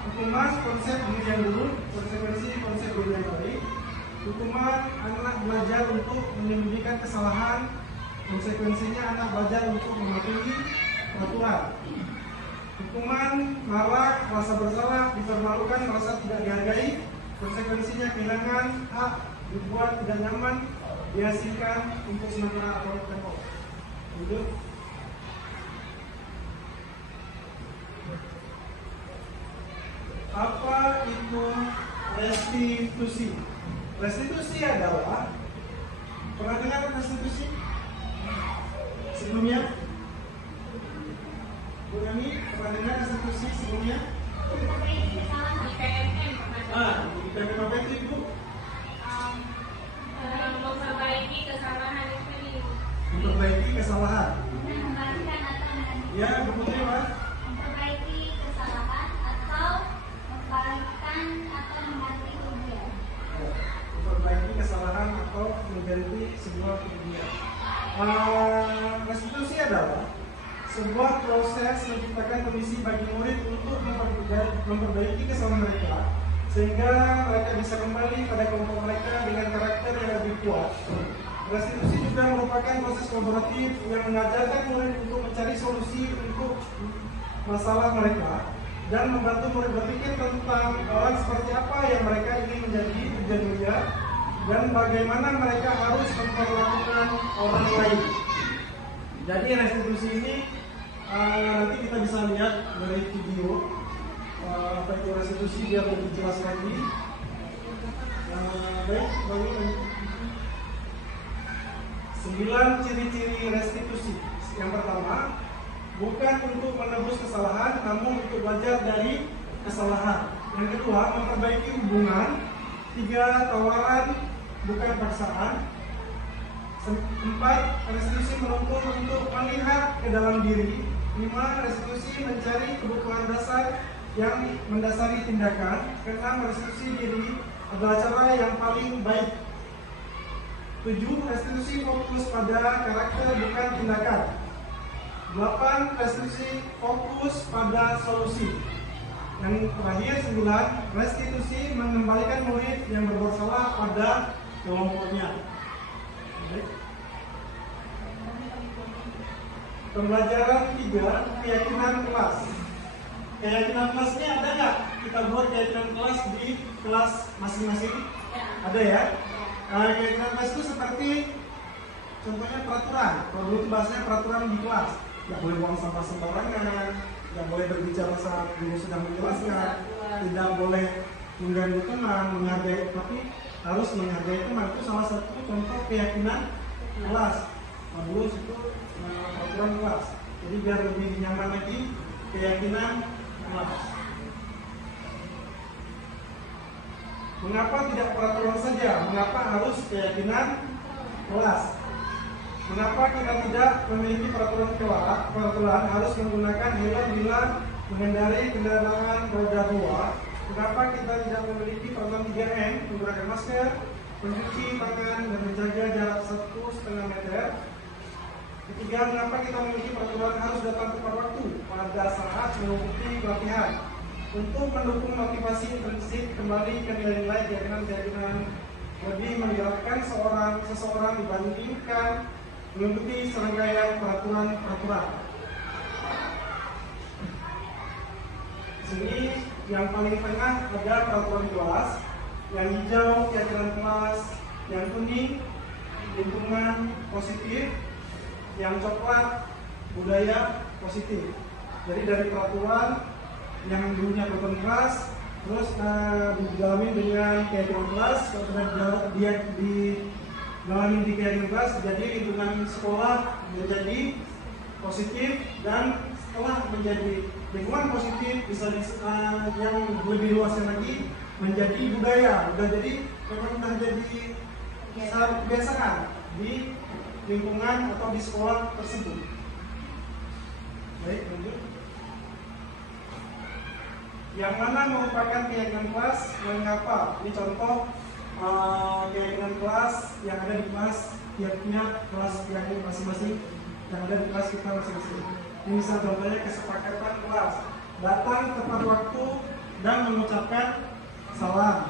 Hukuman konsep diri yang buruk, konsekuensi konsep diri yang baik. Hukuman anak belajar untuk menyembunyikan kesalahan, konsekuensinya anak belajar untuk mematuhi peraturan. Hukuman marah, rasa bersalah, dipermalukan, merasa tidak dihargai, konsekuensinya kehilangan hak, dibuat tidak nyaman, diasingkan untuk sementara atau tempoh. Duduk. Apa itu restitusi? Restitusi adalah, pernah dengar restitusi sebelumnya? Bu Yami, pernah dengar restitusi sebelumnya? Di PPKP itu Ibu? Memperbaiki kesalahan itu. Memperbaiki kesalahan. Ya, Bu Putri, Pak. Memperbaiki kesalahan atau membalikkan atau mengganti kerugian. waktu dia. Restitusi adalah sebuah proses menciptakan kondisi bagi murid untuk memperbaiki kesalahan mereka sehingga mereka bisa kembali pada kelompok mereka dengan karakter yang lebih kuat. Restitusi juga merupakan proses kolaboratif yang mengajarkan murid untuk mencari solusi untuk masalah mereka dan membantu murid berpikir tentang orang seperti apa yang mereka ingin menjadi tujuannya dan bagaimana mereka harus memperlakukan orang lain. Jadi restitusi ini nanti kita bisa lihat dari video apa itu restitusi biar lebih jelas lagi. Baik, bagi 9 ciri-ciri restitusi. Yang pertama, bukan untuk menebus kesalahan, namun untuk belajar dari kesalahan. Yang kedua, memperbaiki hubungan. 3, tawaran, bukan paksaan. 4, restitusi menuntut untuk melihat ke dalam diri. 5, restitusi mencari kebutuhan dasar yang mendasari tindakan. 6, restitusi diri adalah cara yang paling baik. 7, restitusi fokus pada karakter bukan tindakan. 8, restitusi fokus pada solusi. Yang terakhir 9, restitusi mengembalikan murid yang berbuat salah pada kelompoknya. Pembelajaran 3, keyakinan kelas. Keyakinan kelas ini ada nggak? Kita buat keyakinan kelas di kelas masing-masing? Ada ya? Keyakinan kelas itu seperti contohnya peraturan. Kalau dulu itu bahasanya peraturan di kelas. Nggak boleh buang sampah sembarangan, nggak boleh berbicara saat guru sedang menjelaskan, tidak boleh mengganggu teman, menghargai, tapi harus menghargai teman. Itu salah satu contoh keyakinan kelas. Nah, dulu itu peraturan kelas. Jadi biar lebih nyaman lagi, keyakinan kelas. Mengapa tidak peraturan saja? Mengapa harus keyakinan kelas? Mengapa kita tidak memiliki peraturan kelas? Peraturan harus menggunakan helm bila mengendarai kendaraan roda 2. Mengapa kita tidak memiliki peraturan 3M? Menggunakan masker, mencuci tangan, dan menjaga jarak 1,5 meter. Ketiga, mengapa kita memiliki peraturan harus datang tepat waktu pada saat mengikuti pelatihan untuk mendukung motivasi intrinsik kembali ke nilai-nilai keyakinan-keyakinan lebih menggerakkan seseorang dibandingkan mengikuti serangkaian peraturan-peraturan. Sini yang paling tengah ada peraturan kelas, yang hijau keyakinan kelas, yang kuning lingkungan positif, yang coklat budaya positif. Jadi dari peraturan yang dulunya peraturan kelas, terus didalami dengan keyakinan kelas, kalau sudah didalami di keyakinan kelas, jadi lingkungan sekolah menjadi positif, dan setelah menjadi lingkungan positif bisa yang lebih luasnya lagi menjadi budaya. Udah jadi memang sudah jadi kebiasaan di lingkungan atau di sekolah tersebut. Baik, lanjut. Yang mana merupakan keyakinan kelas? Mengapa? Ini contoh keyakinan kelas yang ada di kelas, tiapnya kelas yang masing-masing, yang ada di kelas kita masing-masing. Ini misal contohnya kesepakatan kelas, datang tepat waktu dan mengucapkan salam,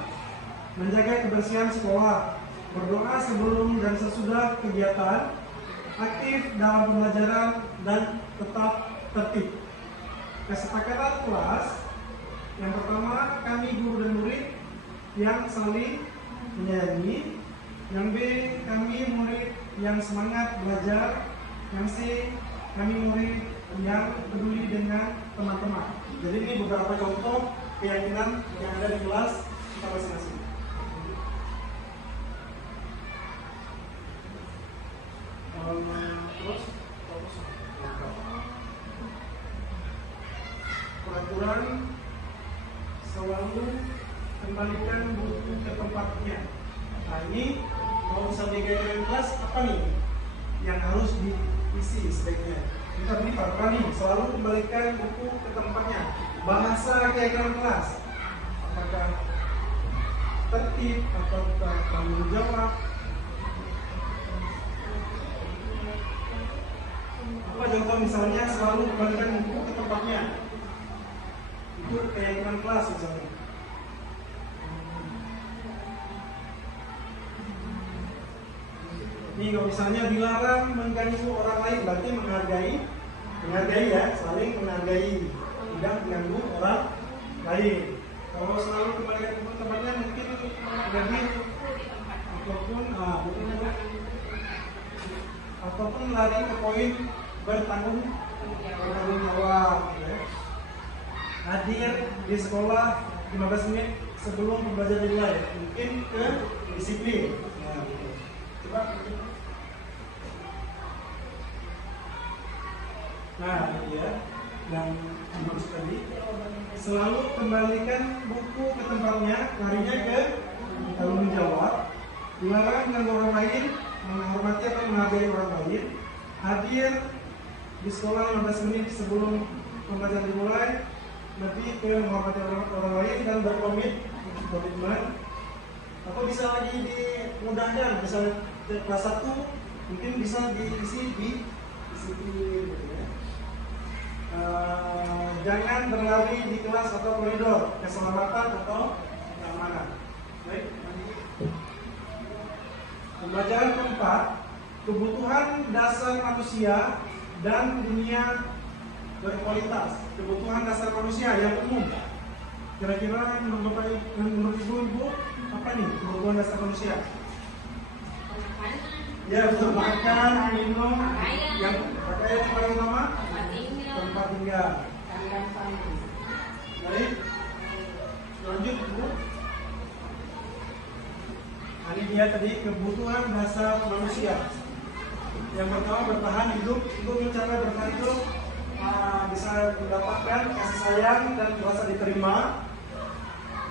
menjaga kebersihan sekolah, berdoa sebelum dan sesudah kegiatan, aktif dalam pembelajaran, dan tetap tertib. Kesepakatan kelas yang pertama, kami guru dan murid yang saling menyayangi. Yang B, kami murid yang semangat belajar. Yang C, kami murid yang peduli dengan teman-teman. Jadi ini beberapa contoh keyakinan yang ada di kelas kita masing-masing. Terus peraturan selalu kembalikan buku ke tempatnya. Nah ini kalau bisa dikeyakinan kelas apa nih yang harus diisi sebaiknya? Kita beri peraturan nih, selalu kembalikan buku ke tempatnya. Bahasa keyakinan kelas, apakah tertib atau tanggung jawab? Apa contoh misalnya selalu kembalikan buku ke tempatnya. Itu kayak teman kelas misalnya. Ini kalau misalnya dilarang mengganggu orang lain, berarti menghargai ya, saling menghargai, tidak mengganggu orang lain. Kalau selalu kembalikan buku ke tempatnya mungkin lebih ataupun lari ke poin bertanggung jawab ya. Hadir di sekolah 15 menit sebelum pembelajaran dimulai, mungkin ke disiplin ya, gitu. Coba nah ini ya yang dimaksud tadi, selalu kembalikan buku ke tempatnya, larinya ke tanggung jawab, dilarang dengan orang lain, menghormati atau menghargai orang lain, hadir di sekolah 15 menit sebelum pembelajaran dimulai, lebih ke menghormati orang lain dan berkomitmen. Atau bisa lagi dimudahkan, misalnya kelas 1 mungkin bisa diisi di disiplin gitu ya. Jangan berlari di kelas atau koridor, keselamatan atau keamanan. Baik. Pembelajaran keempat, kebutuhan dasar manusia dan dunia berkualitas. Kebutuhan dasar manusia yang umum. Kira-kira menurut ibu apa nih kebutuhan dasar manusia? Ya, betul, makan, minum, yang pakaian yang paling utama, tempat tinggal. Baik, lanjut Bu. Nah, ini dia tadi kebutuhan dasar manusia. Yang pertama bertahan hidup. Untuk mencapai bertahan hidup bisa mendapatkan kasih sayang dan merasa diterima,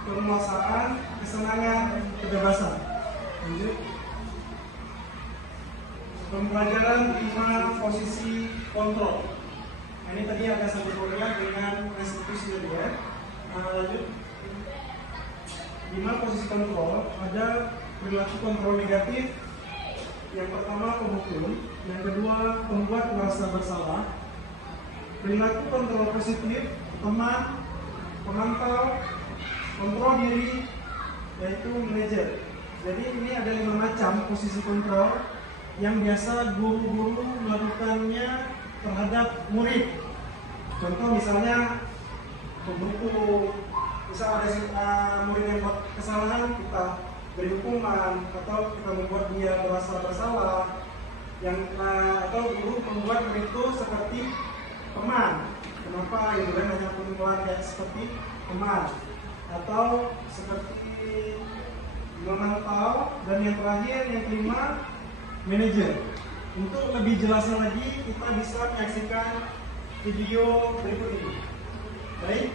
penguasaan, kesenangan, kebebasan. Lanjut. Pembelajaran 5 posisi kontrol. Nah, ini tadi ada satu program dengan restitusi ya. Lanjut. 5 posisi kontrol, ada perilaku kontrol negatif. Yang pertama pemukul, yang kedua pembuat merasa bersalah. Perilaku kontrol positif, teman, pemantau, kontrol diri, yaitu manajer. Jadi ini ada 5 macam posisi kontrol yang biasa guru-guru melakukannya terhadap murid. Contoh misalnya pemukul, misal ada murid yang buat kesalahan, kita beri hukuman atau kita membuat dia merasa bersalah, atau guru membuat murid itu seperti teman. Kenapa? Itu kan hanya pemukulan yang seperti teman atau seperti memantau, dan yang terakhir yang kelima manajer. Untuk lebih jelasnya lagi kita bisa menyaksikan video berikut ini. Baik.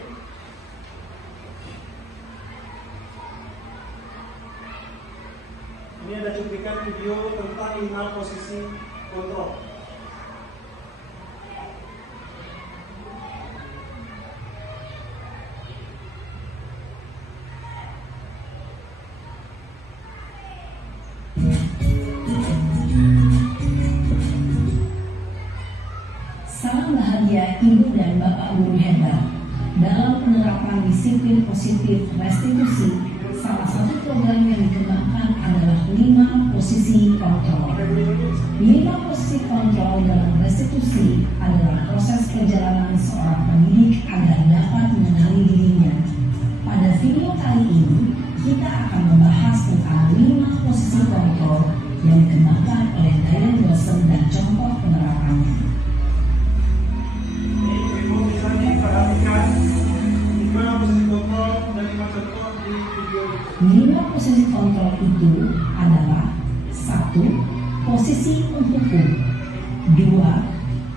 Ini ada cuplikan video tentang 5 posisi kontrol. Salam bahagia Ibu dan Bapak Guru hebat. Dalam penerapan disiplin positif restitusi, salah satu program yang dikembangkan adalah 5 posisi kontrol. 5 posisi kontrol dalam restitusi adalah proses perjalanan seorang pendidik agar dapat mengenali dirinya. Pada video kali ini, kita akan membahas tentang 5 posisi kontrol yang dikembangkan oleh Diane Wilson dan contoh penerapannya. Ibu bisa diperhatikan 5 posisi kontrol dan 5 contoh di video ini. 5 posisi kontrol itu adalah 1. Posisi menghukum. 2.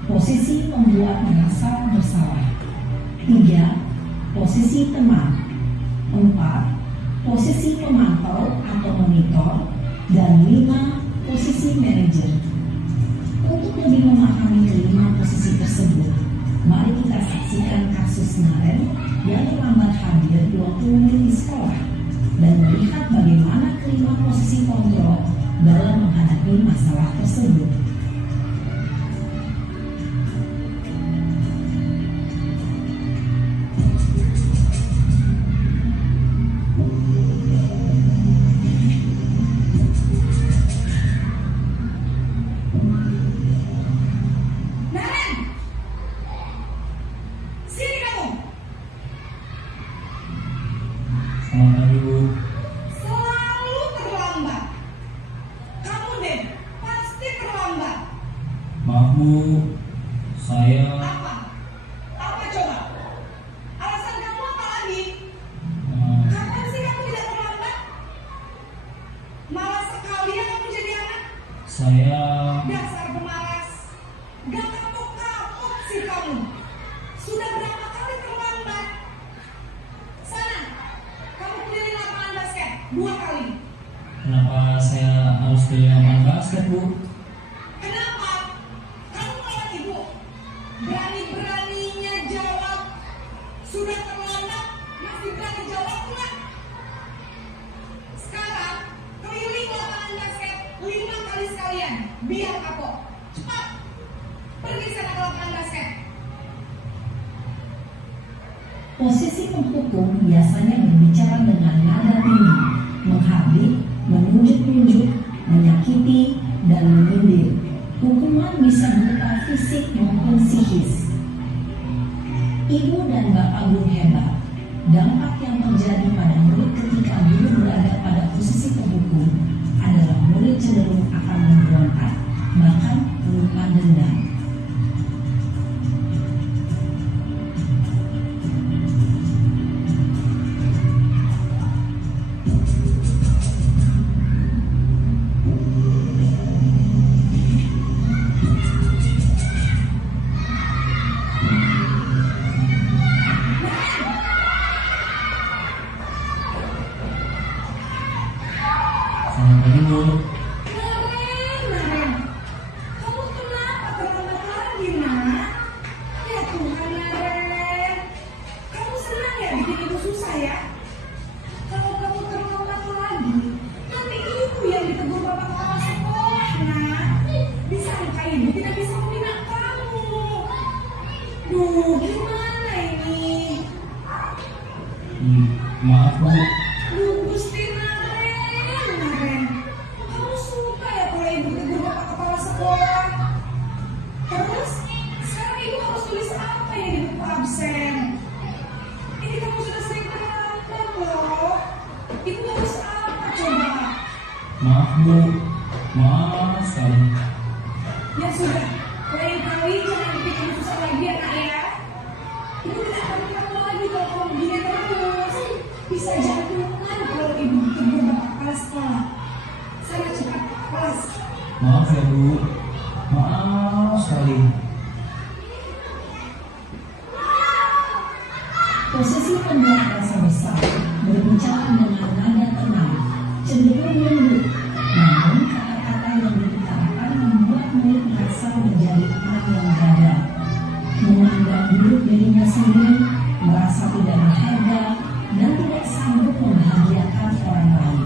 Posisi membuat merasa bersalah. 3. Posisi teman. 4. Posisi pemantau atau monitor. Dan 5. Posisi manajer. Untuk lebih memahami kelima posisi tersebut, mari kita saksikan kasus Naren yang terlambat hadir 20 menit di sekolah dan melihat bagaimana kelima posisi kontrol dalam menghadapi masalah tersebut. Maaf Bu, saya Apa coba? Alasan kamu apa lagi? eh, Kapan sih kamu tidak terlambat? Malas sekali ya kamu jadi anak. saya Dasar pemalas. Gak kapok-kapok sih kamu. Sudah berapa kali terlambat? Sana, kamu keliling lapangan basket 2 kali. kenapa saya harus ke lapangan basket Bu? Kenapa? Kamu melawan ibu. Berani-beraninya jawab. Sudah terlambat, masih berani jawab enggak? Sekarang, keliling lapangan basket 5 kali sekalian. Biar kapok. Cepat. Pergi sana ke lapangan basket. Posisi penghukum biasanya berbicara dengan nada tinggi, menghardik, menunjuk-nunjuk, menyakiti, dan menyindir. Hukuman bisa berupa fisik maupun psikis. Ibu dan bapak guru hebat. Dampak yang terjadi pada murid ketika guru berada pada posisi penghukum adalah murid cenderung akan memberontak, bahkan menyimpan dendam. Selamat pagi Bu. Naren, kamu kenapa terlambat lagi, nak? Ya Tuhan, Naren. Kamu senang ya bikin ibu susah ya? Kalau kamu terlambat lagi, nanti ibu yang ditegur bapak kepala sekolah, nak. Disangka ibu tidak bisa membina kamu. Duh, gimana ini? Maaf Bu, Duh, Gusti Naren. Kamu suka ya kalau ibu tegur bapak kepala sekolah? Terus, sekarang ibu harus tulis apa yang di buku absen? Ini kamu sudah sering terlambat loh. Ibu harus apa coba? maaf Bu, maaf sekali. Ya sudah, lain kali jangan bikin ibu susah lagi ya, nak ya. Ibu tidak akan kamu lagi kalau kamu begini terus. Bisa jantungan kalau ibu ditegur bapak kepala sekolah. Sana cepat ke kelas. Maaf ya Bu, maaf sekali. Posisi pembuat rasa besar berbicara dengan nada tenang, cenderung lembut, namun kata-kata yang diutarakan membuat murid merasa menjadi anak yang gagal, memandang buruk dirinya sendiri, merasa tidak berharga, dan tidak sanggup membahagiakan orang lain.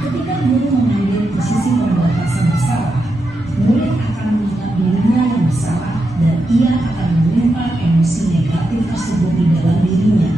Ketika guru mengambil posisi pembuat rasa bersalah, murid akan menganggap dirinya yang bersalah dan ia akan menyimpan emosi negatif tersebut di dalam dirinya.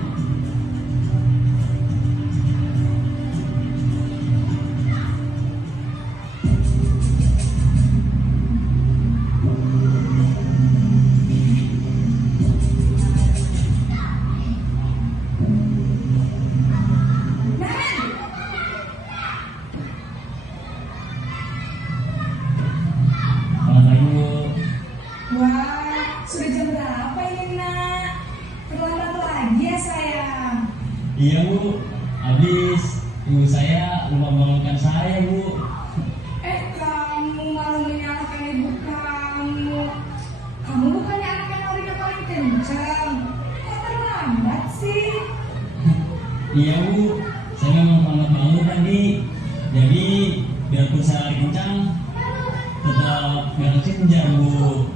Selamat pagi Bu. Wah, sudah jam berapa ini, nak? Terlambat lagi ya, sayang. Iya Bu, habis ibu saya lupa bangunkan saya Bu. Kamu malah menyalahkan ibu kamu. Kamu bukannya anak yang larinya paling kencang. Kok terlambat sih? Iya Bu, saya memang terlambat bangun tadi. Jadi biarpun saya lari kencang, tetap gak kekejar Bu.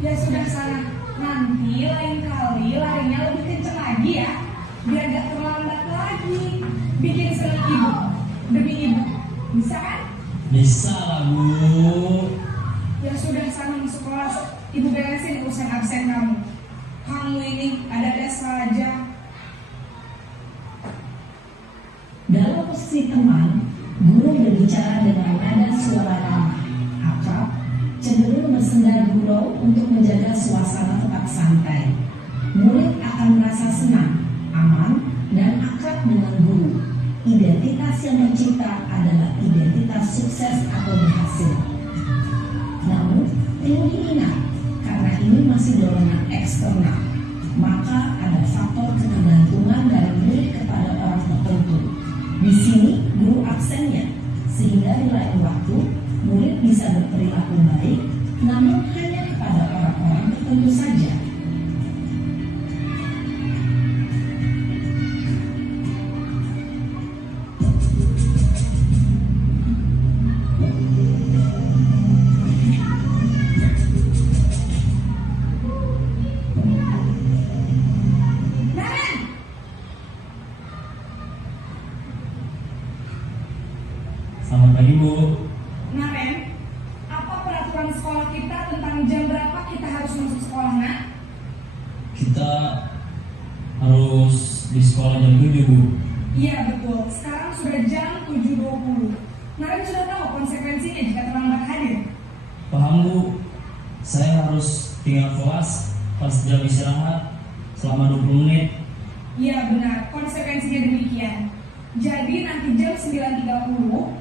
Ya sudah sana. Nanti lain kali larinya lebih kencang lagi ya. Biar gak terlambat lagi. Bikin senang ibu. Demi ibu. Bisa kan? Bisa lah Bu. Ya sudah sana masuk kelas. Ibu beresin urusan absen kamu. Kamu ini ada-ada saja. Dalam posisi teman, guru berbicara dengan nada suara ramah, akrab, cenderung bersenda gurau untuk menjaga suasana tetap santai. Murid akan merasa senang, aman, dan akrab dengan guru. Identitas yang tercipta adalah identitas sukses atau berhasil. Namun, eksternal, maka ada faktor ketergantungan dari murid kepada orang tertentu. Di sini guru absennya, sehingga di lain waktu murid bisa berperilaku baik, namun hanya kepada orang-orang tertentu saja. Selamat pagi Bu. Naren, apa peraturan sekolah kita tentang jam berapa kita harus masuk sekolah, Nak? Kita harus di sekolah jam 7 Bu. Iya betul, sekarang sudah jam 7.20. Naren sudah tahu konsekuensinya jika terlambat hadir. Paham Bu, saya harus tinggal kelas pas jam istirahat selama 20 menit. Iya benar, konsekuensinya demikian. Jadi nanti jam 9.30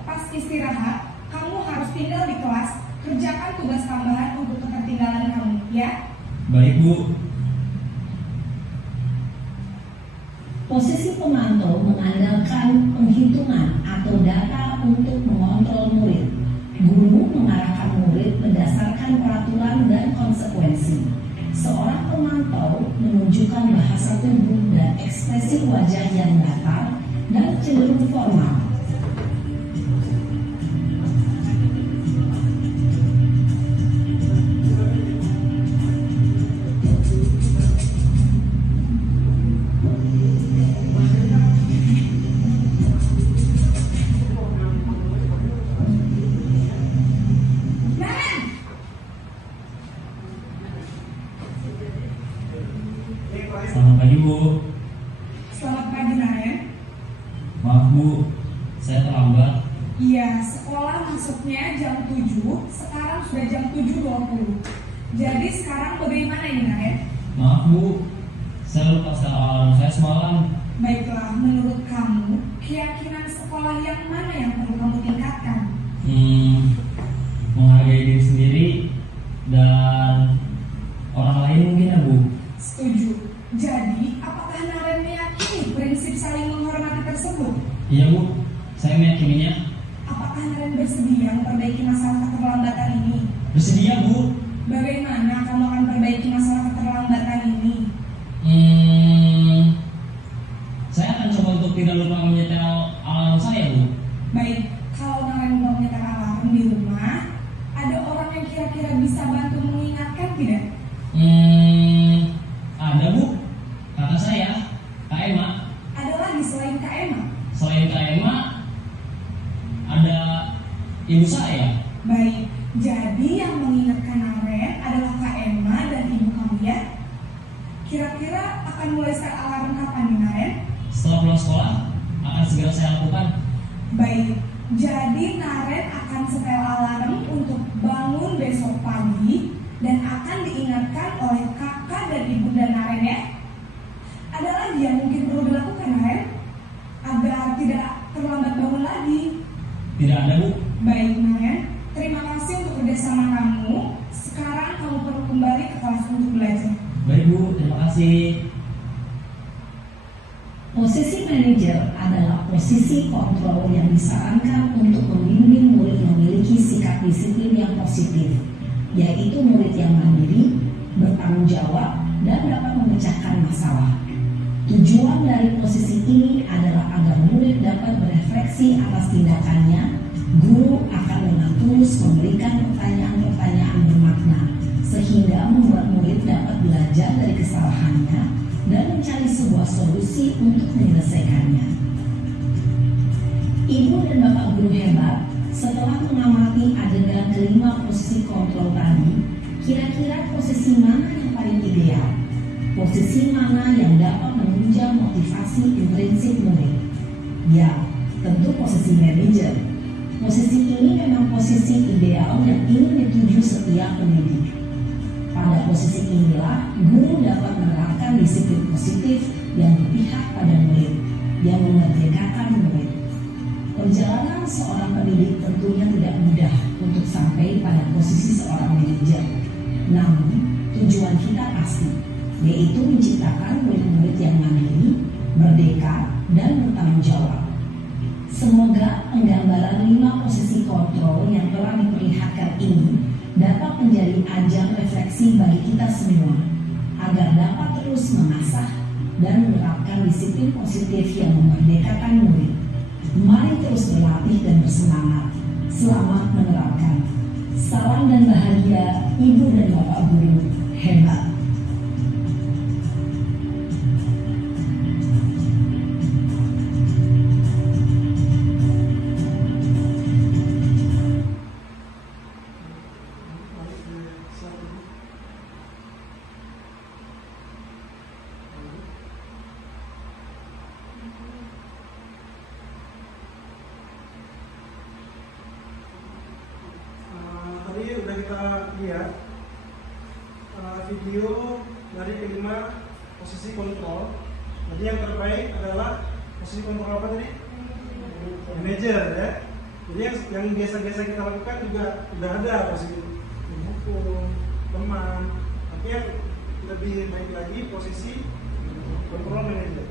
pas istirahat, kamu harus tinggal di kelas, kerjakan tugas tambahan untuk ketertinggalan kamu, ya? Baik Bu. Posisi pemantau mengandalkan penghitungan atau data untuk mengontrol murid. Guru mengarahkan murid berdasarkan peraturan dan konsekuensi. Seorang pemantau menunjukkan bahasa tubuh dan ekspresi wajah yang datar dan cenderung formal. Selamat pagi Bu. Selamat pagi, Naren. Maaf Bu, saya terlambat. Iya, sekolah masuknya jam 7, sekarang sudah jam 7.20. Jadi sekarang bagaimana ini, Naren? Maaf Bu, saya lupa setel alarm saya semalam. Baiklah, menurut kamu, keyakinan sekolah yang mana yang perlu kamu tingkatkan? Menghargai diri sendiri dan orang lain mungkin ya Bu. Setuju. Jadi, apakah Naren meyakini prinsip saling menghormati tersebut? Iya Bu, saya meyakininya. Apakah Naren bersedia memperbaiki masalah keterlambatan ini? Bersedia Bu. Bagaimana kamu akan perbaiki masalah keterlambatan ini? Saya akan coba untuk tidak lupa menyetel alarm saya Bu. Baik, kalau Naren belum menyetel alarm di rumah, ada orang yang kira-kira bisa bantu mengingatkan tidak? Ada Bu, kakak saya, Kak Emma. Ada lagi selain Kak Emma? Selain Kak Emma, ada ibu saya. Baik, jadi yang mengingatkan Naren adalah Kak Emma dan ibu kamu ya? Kira-kira akan mulai set alarm kapan nih, Naren? Setelah pulang sekolah, akan segera saya lakukan. Baik, jadi Naren akan setel alarm untuk bangun besok pagi dan akan diingatkan oleh kakak dan ibunda Naren ya. Ada lagi yang mungkin perlu dilakukan, Naren, agar tidak terlambat bangun lagi. Tidak ada Bu. Baik, Naren, terima kasih untuk kerjasama kamu. Sekarang kamu perlu kembali ke kelas untuk belajar. Baik Bu, terima kasih. Posisi manajer adalah posisi kontrol yang disarankan untuk membimbing murid memiliki sikap disiplin yang positif, yaitu murid yang mandiri, bertanggung jawab, dan dapat memecahkan masalah. Tujuan dari posisi ini adalah agar murid dapat berefleksi atas tindakannya. Guru akan dengan tulus memberikan pertanyaan-pertanyaan bermakna, sehingga membuat murid dapat belajar dari kesalahannya dan mencari sebuah solusi untuk menyelesaikannya. Ibu dan Bapak guru hebat, setelah mengamati adegan kelima posisi kontrol tadi, kira-kira posisi mana yang paling ideal? Posisi mana yang dapat menunjang motivasi intrinsik murid? Ya, tentu posisi manajer. Posisi ini memang posisi ideal yang ingin dituju setiap pendidik. Pada posisi inilah, guru dapat menerapkan disiplin positif yang berpihak pada murid, yang memerdekakan murid. Perjalanan seorang pendidik tentunya tidak mudah untuk sampai pada posisi seorang manajer. Namun, tujuan kita pasti, yaitu menciptakan murid-murid yang mandiri, merdeka, dan bertanggung jawab. Semoga penggambaran 5 posisi kontrol yang telah diperlihatkan ini dapat menjadi ajang refleksi bagi kita semua agar dapat terus mengasah dan menerapkan disiplin positif yang memerdekakan murid. Mari terus berlatih dan bersemangat. Selamat menerapkan. Salam dan bahagia Ibu dan Bapak Guru hebat. Tadi udah kita lihat video dari kelima posisi kontrol. Jadi yang terbaik adalah posisi kontrol apa tadi? Manager ya. Jadi yang biasa-biasa kita lakukan juga udah ada posisi hukum, teman. Tapi yang lebih baik lagi posisi kontrol manager.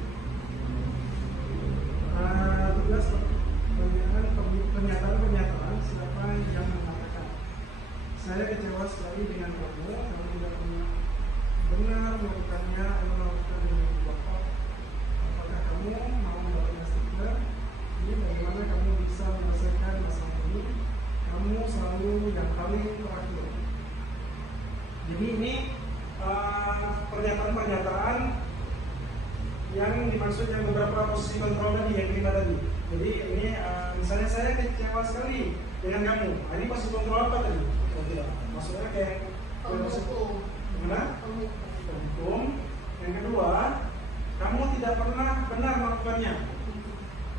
Tugas pernyataan siapa yang mengatakan saya kecewa sekali dengan kamu tidak pernah benar melakukannya atau melakukan dengan bapak. Apakah kamu mau mendapatkan stiker? Ini bagaimana kamu bisa menyelesaikan masalah ini? Kamu selalu yang paling terakhir. Jadi ini pernyataan-pernyataan yang dimaksud yang beberapa posisi kontrol tadi yang kita tadi. Jadi ini misalnya saya kecewa sekali dengan kamu. Ini posisi kontrol apa tadi? Maksudnya kayak Penghukum. Gimana? Penghukum. Yang kedua, kamu tidak pernah benar melakukannya.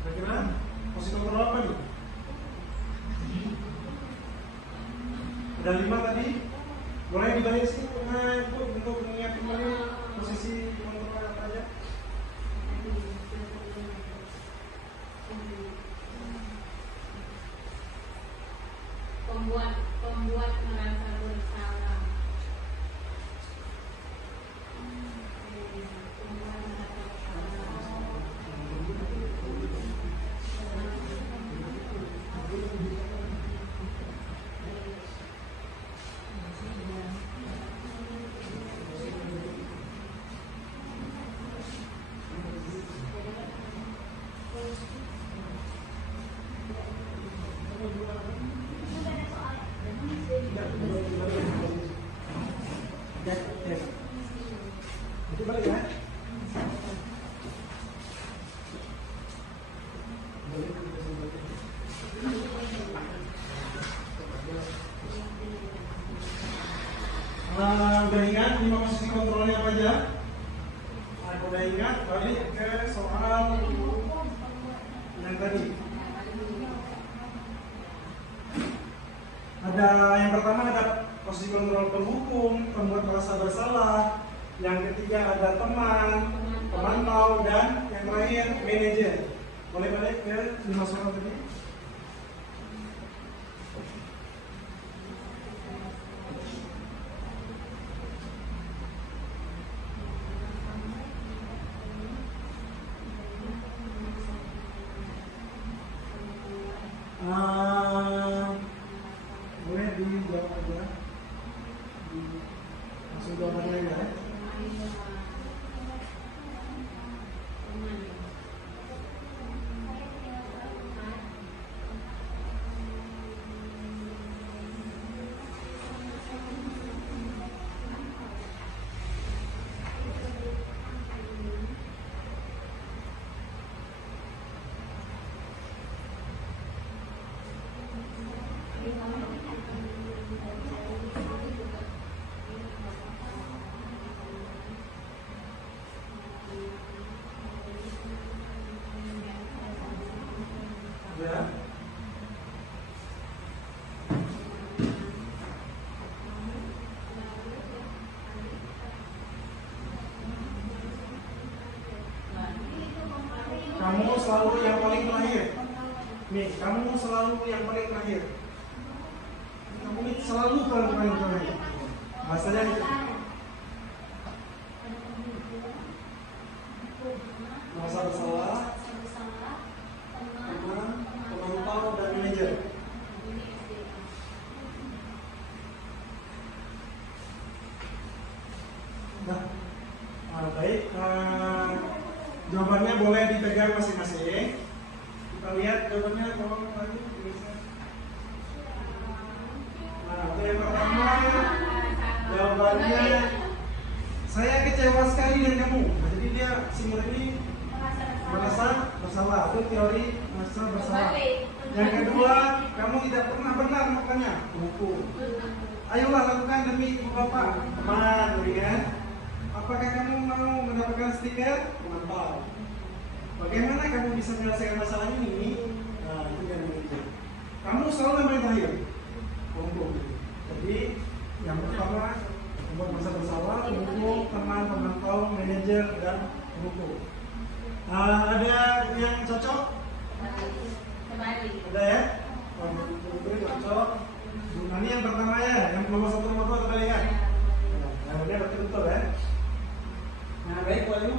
Kira-kira posisi kontrol apa nih? Ada 5 tadi. Boleh dibalik sih, untuk mengingat kembali posisi kontrol apa aja? Pembuat merasa bersalah. Itu balik ya. Udah ingat 5 posisi kontrolnya apa aja? Udah ingat, balik ke soal yang tadi. Ada yang pertama ada posisi kontrol penghukum, pembuat merasa bersalah. Yang ketiga ada teman, pemantau, dan yang terakhir manajer. Boleh balik ke 5 soal tadi? Boleh dijawab aja. Langsung jawabannya aja ya. Ya. Kamu selalu yang paling terakhir. Nih, kamu selalu yang paling terakhir. Kamu selalu paling terakhir. Bahasanya gitu. manajer. Nah, baik. Jawabannya boleh dipegang masing-masing. Kita lihat jawabannya, tolong lagi. Nah, untuk yang pertama, jawabannya saya kecewa sekali dengan kamu. Nah, jadi dia si murid ini merasa bersalah. Itu teori merasa bersalah. Yang kedua, kamu tidak pernah benar makanya buku. Ayolah lakukan demi ibu bapak, teman, kan? Apakah kamu mau mendapatkan stiker? Mantap. Bagaimana kamu bisa menyelesaikan masalah ini? Nah, itu yang begitu. Kamu selalu yang paling terakhir. Kumpul. Jadi yang pertama membuat masa bersalah, kumpul, teman, pemantau, manajer, dan buku. Ada yang cocok? Ada ya? Buku cocok. Ini yang pertama ya, yang nomor 1 nomor 2 kembali kan? Nah, udah betul ya. Nah, baik, boleh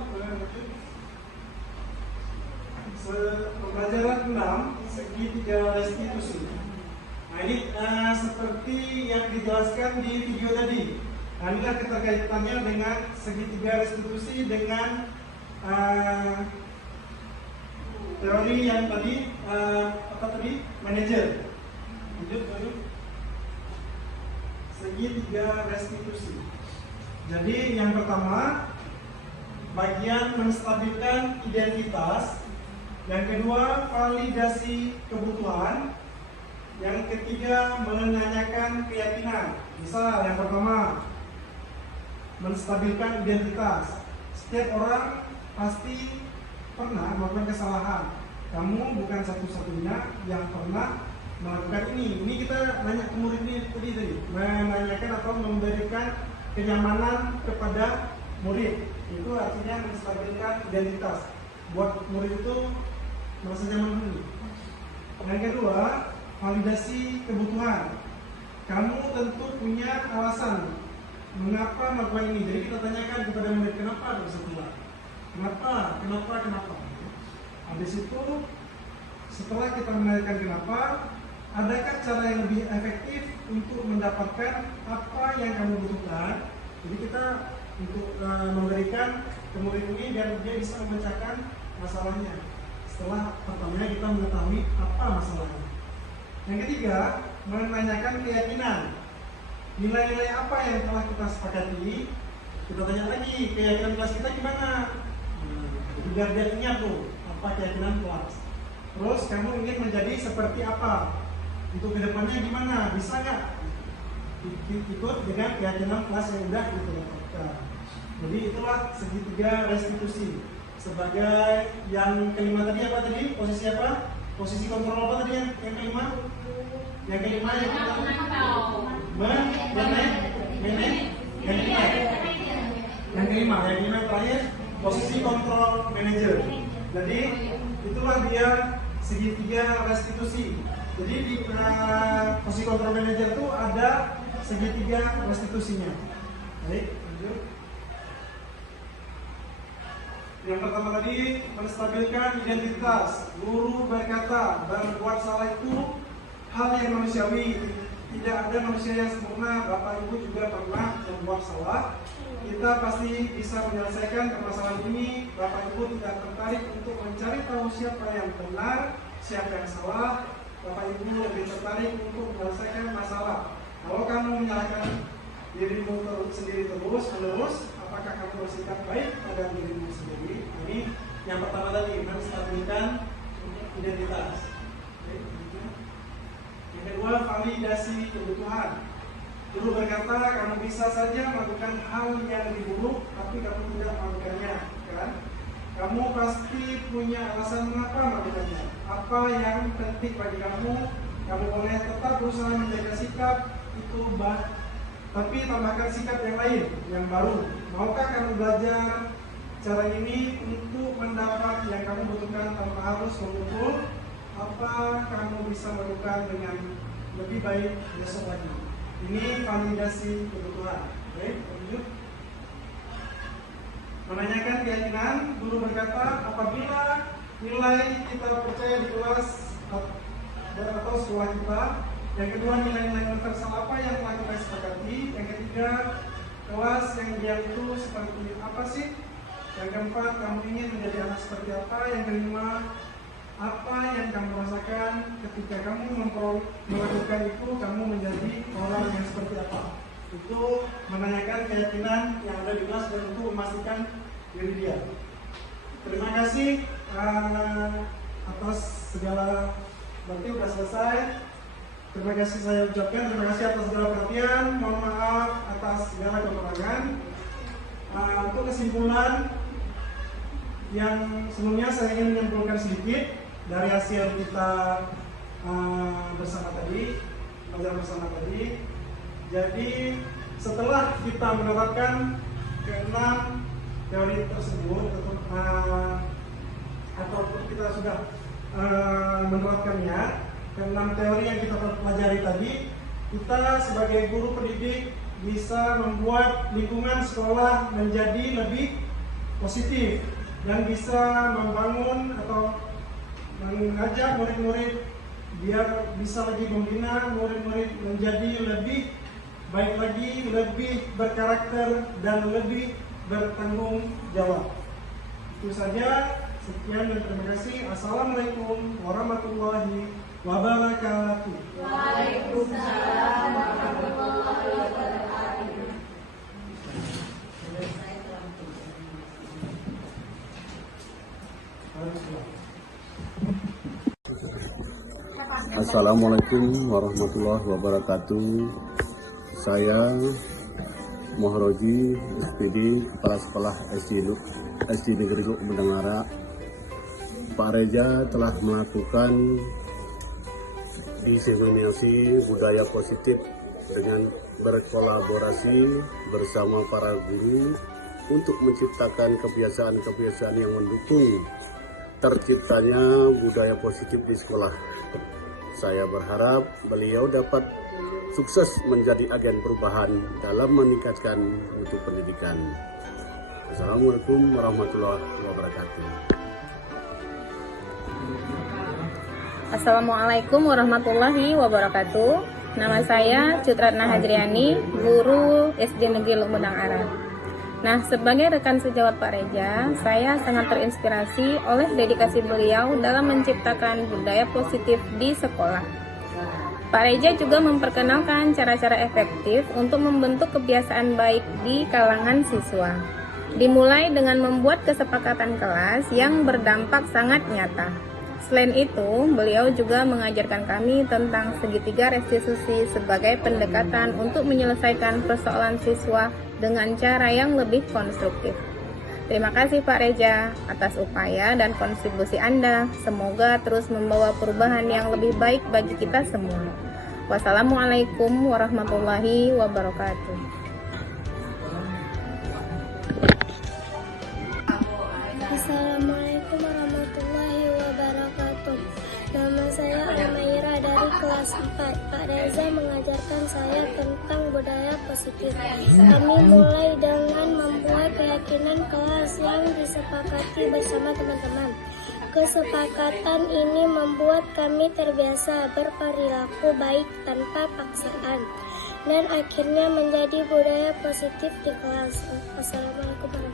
pembelajaran 6 segitiga restitusi. Nah, ini seperti yang dijelaskan di video tadi. Nah, inilah keterkaitannya dengan segitiga restitusi dengan teori yang tadi apa tadi? Manajer. Lanjut. Segitiga restitusi. Jadi yang pertama bagian menstabilkan identitas, yang kedua validasi kebutuhan, yang ketiga menanyakan keyakinan. Misal yang pertama menstabilkan identitas. Setiap orang pasti pernah melakukan kesalahan. Kamu bukan satu-satunya yang pernah melakukan ini. Ini kita nanya ke murid ini tadi menanyakan atau memberikan kenyamanan kepada murid. Itu artinya menstabilkan identitas. Buat murid itu merasa nyaman dulu. Yang kedua, validasi kebutuhan. Kamu tentu punya alasan mengapa melakukan ini. Jadi kita tanyakan kepada murid, kenapa bisa pulang? Kenapa? Habis itu setelah kita menanyakan kenapa, adakah cara yang lebih efektif untuk mendapatkan apa yang kamu butuhkan? Jadi kita untuk memberikan ke murid ini dan dia bisa memecahkan masalahnya. Setelah pertamanya kita mengetahui apa masalahnya. Yang ketiga, menanyakan keyakinan. Nilai-nilai apa yang telah kita sepakati? Kita tanya lagi, keyakinan kelas kita gimana? Biar dia ingat tuh apa keyakinan kelas. Terus kamu ingin menjadi seperti apa? Untuk kedepannya gimana? Bisa nggak ikut dengan keyakinan kelas yang udah kita dapatkan? Jadi itulah segitiga restitusi. Sebagai yang kelima tadi apa tadi? Posisi apa? Posisi kontrol apa tadi yang kelima? Yang kelima yang kita yang kelima terakhir posisi kontrol manajer. Jadi itulah dia segitiga restitusi. Jadi di posisi kontrol manajer itu ada segitiga restitusinya. Baik, lanjut. Yang pertama tadi menstabilkan identitas. Guru berkata berbuat salah itu hal yang manusiawi. Tidak ada manusia yang sempurna. Bapak Ibu juga pernah membuat salah. Kita pasti bisa menyelesaikan permasalahan ini. Bapak Ibu tidak tertarik untuk mencari tahu siapa yang benar, siapa yang salah. Bapak Ibu lebih tertarik untuk menyelesaikan masalah. Kalau kamu menyalahkan dirimu sendiri terus-menerus, apakah kamu bersikap baik pada dirimu sendiri? Ini yang pertama tadi, menstabilkan identitas. Yang kedua, validasi kebutuhan. Guru berkata, kamu bisa saja melakukan hal yang lebih buruk, tapi kamu tidak melakukannya, kan? Kamu pasti punya alasan mengapa melakukannya. Apa yang penting bagi kamu? Kamu boleh tetap berusaha menjaga sikap itu, tapi tambahkan sikap yang lain, yang baru. Maukah kamu belajar cara ini untuk mendapat yang kamu butuhkan tanpa harus mengumpul? Apa kamu bisa melakukan dengan lebih baik besok lagi? Ini validasi kebutuhan. Baik, lanjut. Menanyakan keyakinan. Guru berkata, apabila nilai kita percaya di kelas atau sekolah kita. Yang kedua, nilai-nilai universal apa yang telah kita sepakati. Yang ketiga, kelas yang dia itu seperti apa sih. Yang keempat, kamu ingin menjadi anak seperti apa. Yang kelima, apa yang kamu rasakan ketika kamu melakukan itu, kamu menjadi orang yang seperti apa. Itu menanyakan keyakinan yang ada di kelas dan untuk memastikan diri dia. Terima kasih atas segala, berarti sudah selesai. Terima kasih saya ucapkan, terima kasih atas segala perhatian, mohon maaf atas segala kekurangan. Untuk kesimpulan yang sebelumnya saya ingin menyimpulkan sedikit dari hasil kita bersama tadi, belajar bersama tadi. Jadi setelah kita menerapkan ke-6 teori tersebut atau kita sudah menerapkannya, ke-6 teori yang kita pelajari tadi, kita sebagai guru pendidik bisa membuat lingkungan sekolah menjadi lebih positif dan bisa membangun atau mengajak murid-murid biar bisa lagi membina murid-murid menjadi lebih baik lagi, lebih berkarakter dan lebih bertanggung jawab. Itu saja, sekian dan terima kasih. Assalamualaikum warahmatullahi wabarakatuh. Waalaikumsalam warahmatullahi wabarakatuh. Assalamualaikum warahmatullahi wabarakatuh. Saya Mohroji, SPD, Kepala Sekolah SD Negeri Luk Bendangara. Pak Reja telah melakukan diseminasi budaya positif dengan berkolaborasi bersama para guru untuk menciptakan kebiasaan-kebiasaan yang mendukung terciptanya budaya positif di sekolah. Saya berharap beliau dapat sukses menjadi agen perubahan dalam meningkatkan mutu pendidikan. Assalamualaikum warahmatullahi wabarakatuh. Assalamualaikum warahmatullahi wabarakatuh. Nama saya Cutratna Hajriani, guru SD Negeri Luk Bendangara. Nah, sebagai rekan sejawat Pak Reja, saya sangat terinspirasi oleh dedikasi beliau dalam menciptakan budaya positif di sekolah. Pak Reja juga memperkenalkan cara-cara efektif untuk membentuk kebiasaan baik di kalangan siswa. Dimulai dengan membuat kesepakatan kelas yang berdampak sangat nyata. Selain itu, beliau juga mengajarkan kami tentang segitiga restitusi sebagai pendekatan untuk menyelesaikan persoalan siswa dengan cara yang lebih konstruktif. Terima kasih Pak Reja atas upaya dan kontribusi Anda. Semoga terus membawa perubahan yang lebih baik bagi kita semua. Wassalamualaikum warahmatullahi wabarakatuh. Assalamualaikum warahmatullahi wabarakatuh. Nama saya Almaira dari kelas 4. Pak Reza mengajarkan saya tentang budaya positif. Kami mulai dengan membuat keyakinan kelas yang disepakati bersama teman-teman. Kesepakatan ini membuat kami terbiasa berperilaku baik tanpa paksaan dan akhirnya menjadi budaya positif di kelas. Assalamualaikum warahmatullahi wabarakatuh.